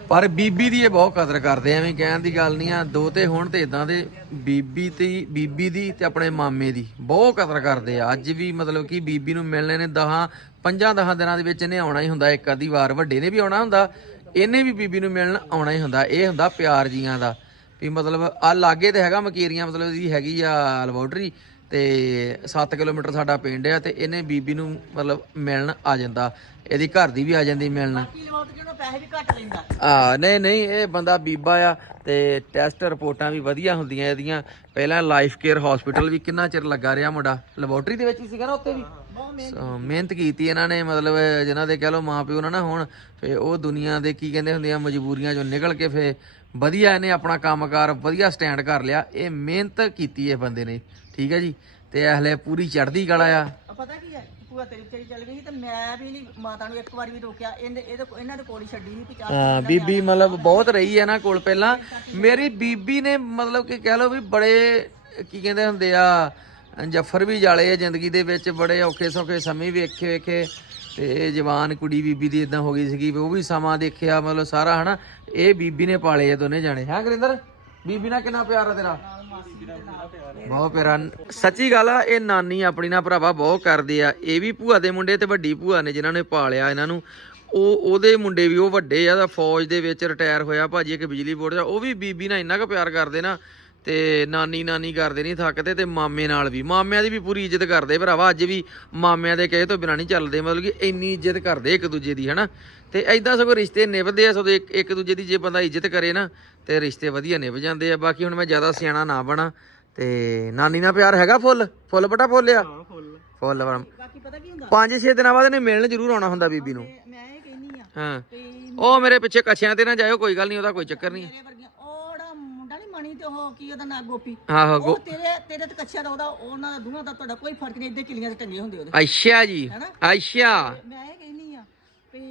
ਪਰ ਬੀਬੀ ਦੀ ਇਹ ਬਹੁਤ ਕਦਰ ਕਰਦੇ ਆ, ਐਵੇਂ ਕਹਿਣ ਦੀ ਗੱਲ ਨਹੀਂ ਆ। ਦੋ ਤੇ ਹੁਣ ਤੇ ਇਦਾਂ ਦੇ ਬੀਬੀ ਤੇ ਬੀਬੀ ਦੀ ਤੇ ਆਪਣੇ ਮਾਮੇ ਦੀ ਬਹੁਤ ਕਦਰ ਕਰਦੇ ਆ। ਅੱਜ ਵੀ ਮਤਲਬ ਕਿ ਬੀਬੀ ਨੂੰ ਮਿਲਣੇ ਨੇ 10 ਪੰਜਾਂ 10 ਦਿਨਾਂ ਦੇ ਵਿੱਚ ਇਹਨੇ ਆਉਣਾ ਹੀ ਹੁੰਦਾ ਇੱਕ ਅੱਧੀ ਵਾਰ ਵੱਡੇ ਨੇ ਵੀ ਆਉਣਾ ਹੁੰਦਾ ਇਹਨੇ ਵੀ ਬੀਬੀ ਨੂੰ ਮਿਲਣ ਆਉਣਾ ਹੀ ਹੁੰਦਾ ਇਹ ਹੁੰਦਾ ਪਿਆਰ ਜੀਆਂ ਦਾ। ਵੀ ਮਤਲਬ ਆ ਲਾਗੇ ਤੇ ਹੈਗਾ ਮਕੀਰੀਆਂ ਮਤਲਬ ਇਹਦੀ ਹੈਗੀ ਆ ਲੈਬੋਰਟਰੀ ਤੇ 7 ਕਿਲੋਮੀਟਰ ਸਾਡਾ ਪਿੰਡ ਆ ਤੇ ਇਹਨੇ ਬੀਬੀ ਨੂੰ ਮਤਲਬ ਮਿਲਣ ਆ ਜਾਂਦਾ। ਇਹਦੀ ਘਰ ਦੀ ਵੀ ਆ ਜਾਂਦੀ ਮਿਲਣ। ਆ ਨਹੀਂ ਨਹੀਂ ਇਹ ਬੰਦਾ ਬੀਬਾ ਆ ਤੇ ਟੈਸਟ ਰਿਪੋਰਟਾਂ ਵੀ ਵਧੀਆ ਹੁੰਦੀਆਂ ਇਹਦੀਆਂ। ਪਹਿਲਾਂ ਲਾਈਫ ਕੇਅਰ ਹਸਪੀਟਲ ਵੀ ਕਿੰਨਾ ਚਿਰ ਲੱਗਾ ਰਿਹਾ ਮੁੰਡਾ। ਲੈਬੋਰਟਰੀ ਦੇ ਵਿੱਚ ਹੀ ਸੀਗਾ ਨਾ ਉੱਥੇ ਵੀ? ਮਿਹਨਤ ਕੀਤੀ। ਇਹਨਾਂ ਨੇ ਮਤਲਬ ਜਿਨ੍ਹਾਂ ਦੇ ਕਹ ਲੋ ਮਾਂ ਪਿਓ ਨਾ ਨਾ ਹੁਣ ਫੇ ਉਹ ਦੁਨੀਆ ਦੇ ਕੀ ਕਹਿੰਦੇ ਹੁੰਦੇ ਆ ਮਜਬੂਰੀਆਂ ਚੋਂ ਨਿਕਲ ਕੇ ਫੇ ਵਧੀਆ ਇਹਨੇ ਆਪਣਾ ਕੰਮਕਾਰ ਵਧੀਆ ਸਟੈਂਡ ਕਰ ਲਿਆ। ਇਹ ਮਿਹਨਤ ਕੀਤੀ ਇਹ ਬੰਦੇ ਨੇ। ਠੀਕ ਹੈ ਜੀ? ਤੇ ਇਹ ਹਲੇ ਪੂਰੀ ਚੜ੍ਹਦੀ ਕਲਾ ਆ। ਪਤਾ ਕੀ ਹੈ? ਭੂਆ ਤੇਰੀ ਤੇਰੀ ਚੱਲ ਗਈ ਤੇ ਮੈਂ ਵੀ ਨਹੀਂ ਮਾਤਾ ਨੂੰ ਇੱਕ ਵਾਰ ਵੀ ਰੋਕਿਆ। ਇਹਦੇ ਇਹਦੇ ਕੋ- ਇਹਨਾਂ ਦੇ ਕੋਲ ਹੀ ਛੱਡੀ ਸੀ ਵੀ ਚੱਲ ਹਾਂ ਬੀਬੀ ਮਤਲਬ ਬਹੁਤ ਰਹੀ ਹੈ ਇਹਨਾਂ ਕੋਲ ਪਹਿਲਾਂ। ਮੇਰੀ ਬੀਬੀ ਨੇ ਮਤਲਬ ਕਿ ਕਹਿ ਲਓ ਵੀ ਬੜੇ ਕੀ ਕਹਿੰਦੇ ਹੁੰਦੇ ਆ ਜੱਫਰ ਵੀ ਜਾਲੇ ਆ ਜ਼ਿੰਦਗੀ ਦੇ ਵਿੱਚ ਬੜੇ ਔਖੇ ਸੌਖੇ ਸਮੇਂ ਵੇਖੇ ਵੇਖੇ। ਤੇ ਜਵਾਨ ਕੁੜੀ ਬੀਬੀ ਦੀ ਇਦਾਂ ਹੋ ਗਈ ਸੀਗੀ ਵੀ ਉਹ ਵੀ ਸਮਾਂ ਦੇਖਿਆ ਮਤਲਬ ਸਾਰਾ ਹਨਾ ਇਹ ਬੀਬੀ ਨੇ ਪਾਲੇ ਆ ਦੋਨੇ ਜਾਣੇ। ਹੈ ਗੁਰਿੰਦਰ? ਬੀਬੀ ਨਾਲ ਕਿੰਨਾ ਪਿਆਰ ਆ ਤੇਰਾ? ਬਹੁਤ ਪਿਆਰਾ। ਸੱਚੀ ਗੱਲ ਆ, ਇਹ ਨਾਨੀ ਆਪਣੀ ਨਾਲ ਭਰਾਵਾ ਬਹੁਤ ਕਰਦੀ ਆ। ਇਹ ਵੀ ਭੂਆ ਦੇ ਮੁੰਡੇ ਤੇ ਵੱਡੀ ਭੂਆ ਨੇ ਜਿਨ੍ਹਾਂ ਨੇ ਪਾਲਿਆ ਇਹਨਾਂ ਨੂੰ। ਉਹ, ਉਹਦੇ ਮੁੰਡੇ ਵੀ ਉਹ ਵੱਡੇ ਆ ਦਾ ਫੌਜ ਦੇ ਵਿੱਚ ਰਿਟਾਇਰ ਹੋਇਆ ਭਾਜੀ ਇੱਕ ਬਿਜਲੀ ਬੋਰਡ ਦਾ। ਉਹ ਵੀ ਬੀਬੀ ਨਾਲ ਇੰਨਾ ਕੁ ਪਿਆਰ ਕਰਦੇ ਨਾ। ਤੇ ਨਾਨੀ ਨਾਨੀ ਕਰਦੇ ਨਹੀਂ ਥੱਕਦੇ ਤੇ ਮਾਮੇ ਨਾਲ ਵੀ। ਮਾਮਿਆਂ ਦੀ ਵੀ ਪੂਰੀ ਇੱਜ਼ਤ ਕਰਦੇ ਭਰਾਵਾ ਅੱਜ ਵੀ ਮਾਮਿਆਂ ਦੇ ਕਹੇ ਤੋਂ ਬਿਨਾਂ ਨਹੀਂ ਚੱਲਦੇ ਮਤਲਬ ਕਿ ਇੰਨੀ ਇੱਜ਼ਤ ਕਰਦੇ ਇੱਕ ਦੂਜੇ ਦੀ ਹਨਾ? ਤੇ ਐਦਾਂ ਸਗੋਂ ਰਿਸ਼ਤੇ ਨਿਭਦੇ ਆ ਸਗੋਂ ਇੱਕ ਇੱਕ ਦੂਜੇ ਦੀ ਜੇ ਬੰਦਾ ਇੱਜ਼ਤ ਕਰੇ ਨਾ ਤੇ ਰਿਸ਼ਤੇ ਵਧੀਆ ਨਿਭ ਜਾਂਦੇ ਆ। ਬਾਕੀ ਹੁਣ ਮੈਂ ਜ਼ਿਆਦਾ ਸਿਆਣਾ ਨਾ ਬਣਾ ਤੇ ਨਾਨੀ ਨਾਲ ਪਿਆਰ ਹੈਗਾ ਫੁੱਲ? ਫੁੱਲ ਬਟਾ ਫੁੱਲਿਆ? ਫੁੱਲ। ਬਾਕੀ ਪਤਾ ਕੀ ਹੁੰਦਾ? ਪੰਜ ਛੇ ਦਿਨਾਂ ਬਾਅਦ ਇਹਨੇ ਮਿਲਣ ਜ਼ਰੂਰ ਆਉਣਾ ਹੁੰਦਾ ਬੀਬੀ ਨੂੰ। ਮੈਂ ਇਹ ਕਹਿੰਨੀ ਆ ਹਾਂ। ਉਹ ਮੇਰੇ ਪਿੱਛੇ ਕੱਛਿਆਂ ਤੇ ਨਾ ਜਾਇਓ ਕੋਈ ਗੱਲ ਨਹੀਂ ਉਹਦਾ ਕੋਈ ਚੱਕਰ ਨਹੀਂ ਮੇਰੇ ਵਰਗੀਆਂ ਉਹੜਾ ਮੁੰਡਾ ਨਹੀਂ ਮਣੀ ਤੇ ਉਹ ਕੀ ਉਹਦਾ ਨਾਂ ਗੋਪੀ? ਆਹੋ ਉਹ ਤੇਰੇ ਤੇਰੇ ਤੇ ਕੱਛਾ ਦਾ ਉਹਦਾ ਉਹਨਾਂ ਦਾ ਦੋਹਾਂ ਦਾ ਤੁਹਾਡਾ ਕੋਈ ਫ਼ਰਕ ਨਹੀਂ ਇੱਦੇ ਕਿਲੀਆਂ ਤੇ ਟੰਗੇ ਹੁੰਦੇ ਉਹਦੇ। ਅੱਛਾ ਜੀ ਹੈਨਾ? ਅੱਛਾ। ਮੈਂ ਇਹ ਕਹਿੰਨੀ ਆ ਵੀ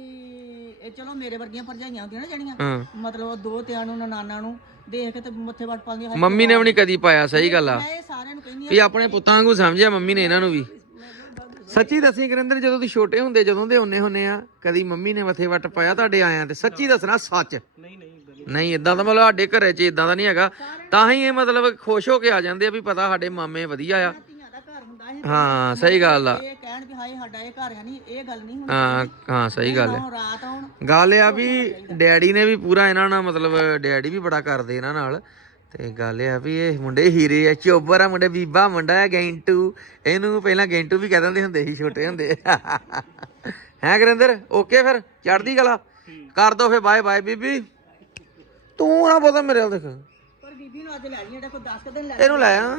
ਇਹ ਚਲੋ ਮੇਰੇ ਵਰਗੀਆਂ ਭਰਜਾਈਆਂ ਹੁੰਦੀਆਂ ਨਾ ਜਿਹੜੀਆਂ ਹਾਂ। ਮਤਲਬ ਉਹ ਦੋ ਤਿਆਂ ਨੂੰ ਨਾਨਾ ਨੂੰ ਦੇਖ ਕੇ ਤੇ ਮੱਥੇ ਵੱਟ ਪਾਉਂਦੀਆਂ ਹਾਏ ਮੰਮੀ ਨੇ ਵੀ ਨਹੀਂ ਕਦੀ ਪਾਇਆ ਸਹੀ ਗੱਲ ਆ। ਮੈਂ ਇਹ ਸਾਰਿਆਂ ਨੂੰ ਕਹਿੰਨੀ ਆ ਵੀ ਆਪਣੇ ਪੁੱਤਾਂ ਵਾਂਗੂ ਸਮਝਿਆ ਮੰਮੀ ਨੇ ਇਹਨਾਂ ਨੂੰ ਵੀ। ਸੱਚੀ ਦੱਸੀ ਕਰਿੰਦਰ ਜਦੋਂ ਤੁਸੀਂ ਛੋਟੇ ਹੁੰਦੇ ਜਦੋਂ ਦੇ ਹੁੰਨੇ ਹੁੰਨੇ ਆ ਕਦੀ ਮੰਮੀ ਨੇ ਮੱਥੇ ਵੱਟ ਪਾਇਆ ਤੁਹਾਡੇ ਆਇਆਂ ਤੇ? ਸੱਚੀ ਦੱਸਣਾ ਸੱਚ। ਨਹੀਂ ਨਹੀਂ। ਨਹੀਂ ਇਦਾਂ ਦਾ ਮਤਲਬ ਸਾਡੇ ਘਰੇ 'ਚ ਇਦਾਂ ਦਾ ਨਹੀਂ ਹੈਗਾ। ਤਾਂ ਹੀ ਇਹ ਮਤਲਬ ਖੁਸ਼ ਹੋ ਕੇ ਆ ਜਾਂਦੇ ਆ ਵੀ ਪਤਾ ਸਾਡੇ ਮਾਮੇ ਵਧੀਆ ਆ। ਧੀਆਂ ਦਾ ਘਰ ਹੁੰਦਾ ਇਹ। ਹਾਂ ਸਹੀ ਗੱਲ ਆ। ਇਹ ਕਹਿਣ ਵੀ ਹਾਏ ਸਾਡਾ ਇਹ ਘਰ ਹੈ ਨਹੀਂ ਇਹ ਗੱਲ ਨਹੀਂ ਹੁੰਦੀ। ਹਾਂ ਹਾਂ ਸਹੀ ਗੱਲ ਹੈ ਹੁਣ ਰਾਤ ਆਉਣ ਗੱਲ ਆ ਵੀ ਡੈਡੀ ਨੇ ਵੀ ਪੂਰਾ ਇਹਨਾਂ ਨਾਲ ਮਤਲਬ ਡੈਡੀ ਵੀ ਬੜਾ ਕਰਦੇ ਇਹਨਾਂ ਨਾਲ। ਤੇ ਗੱਲ ਇਹ ਆ ਵੀ ਇਹ ਮੁੰਡੇ ਹੀਰੇ ਆ ਚੋਬਰ ਆ ਮੁੰਡੇ ਬੀਬਾ ਮੁੰਡਾ ਹੈ ਗੈਂਟੂ। ਇਹਨੂੰ ਪਹਿਲਾਂ ਗੈਂਟੂ ਵੀ ਕਹਿ ਦਿੰਦੇ ਹੁੰਦੇ ਸੀ ਛੋਟੇ ਹੁੰਦੇ। ਹੈ ਗੁਰਿੰਦਰ ਓਕੇ ਫਿਰ ਚੜਦੀ ਗਲਾ ਕਰ ਦੋ ਫੇ ਬਾਏ ਬਾਏ ਬੀਬੀ। ਤੂੰ ਨਾ ਪਤਾ ਮੇਰੇ ਵੱਲ ਦੇਖ। ਪਰ ਬੀਬੀ ਨੂੰ ਅੱਜ ਲੈ ਲਈ ਜਿਹੜਾ ਕੋਈ 10 ਦਿਨ ਲੈ ਇਹਨੂੰ ਲੈ ਆ।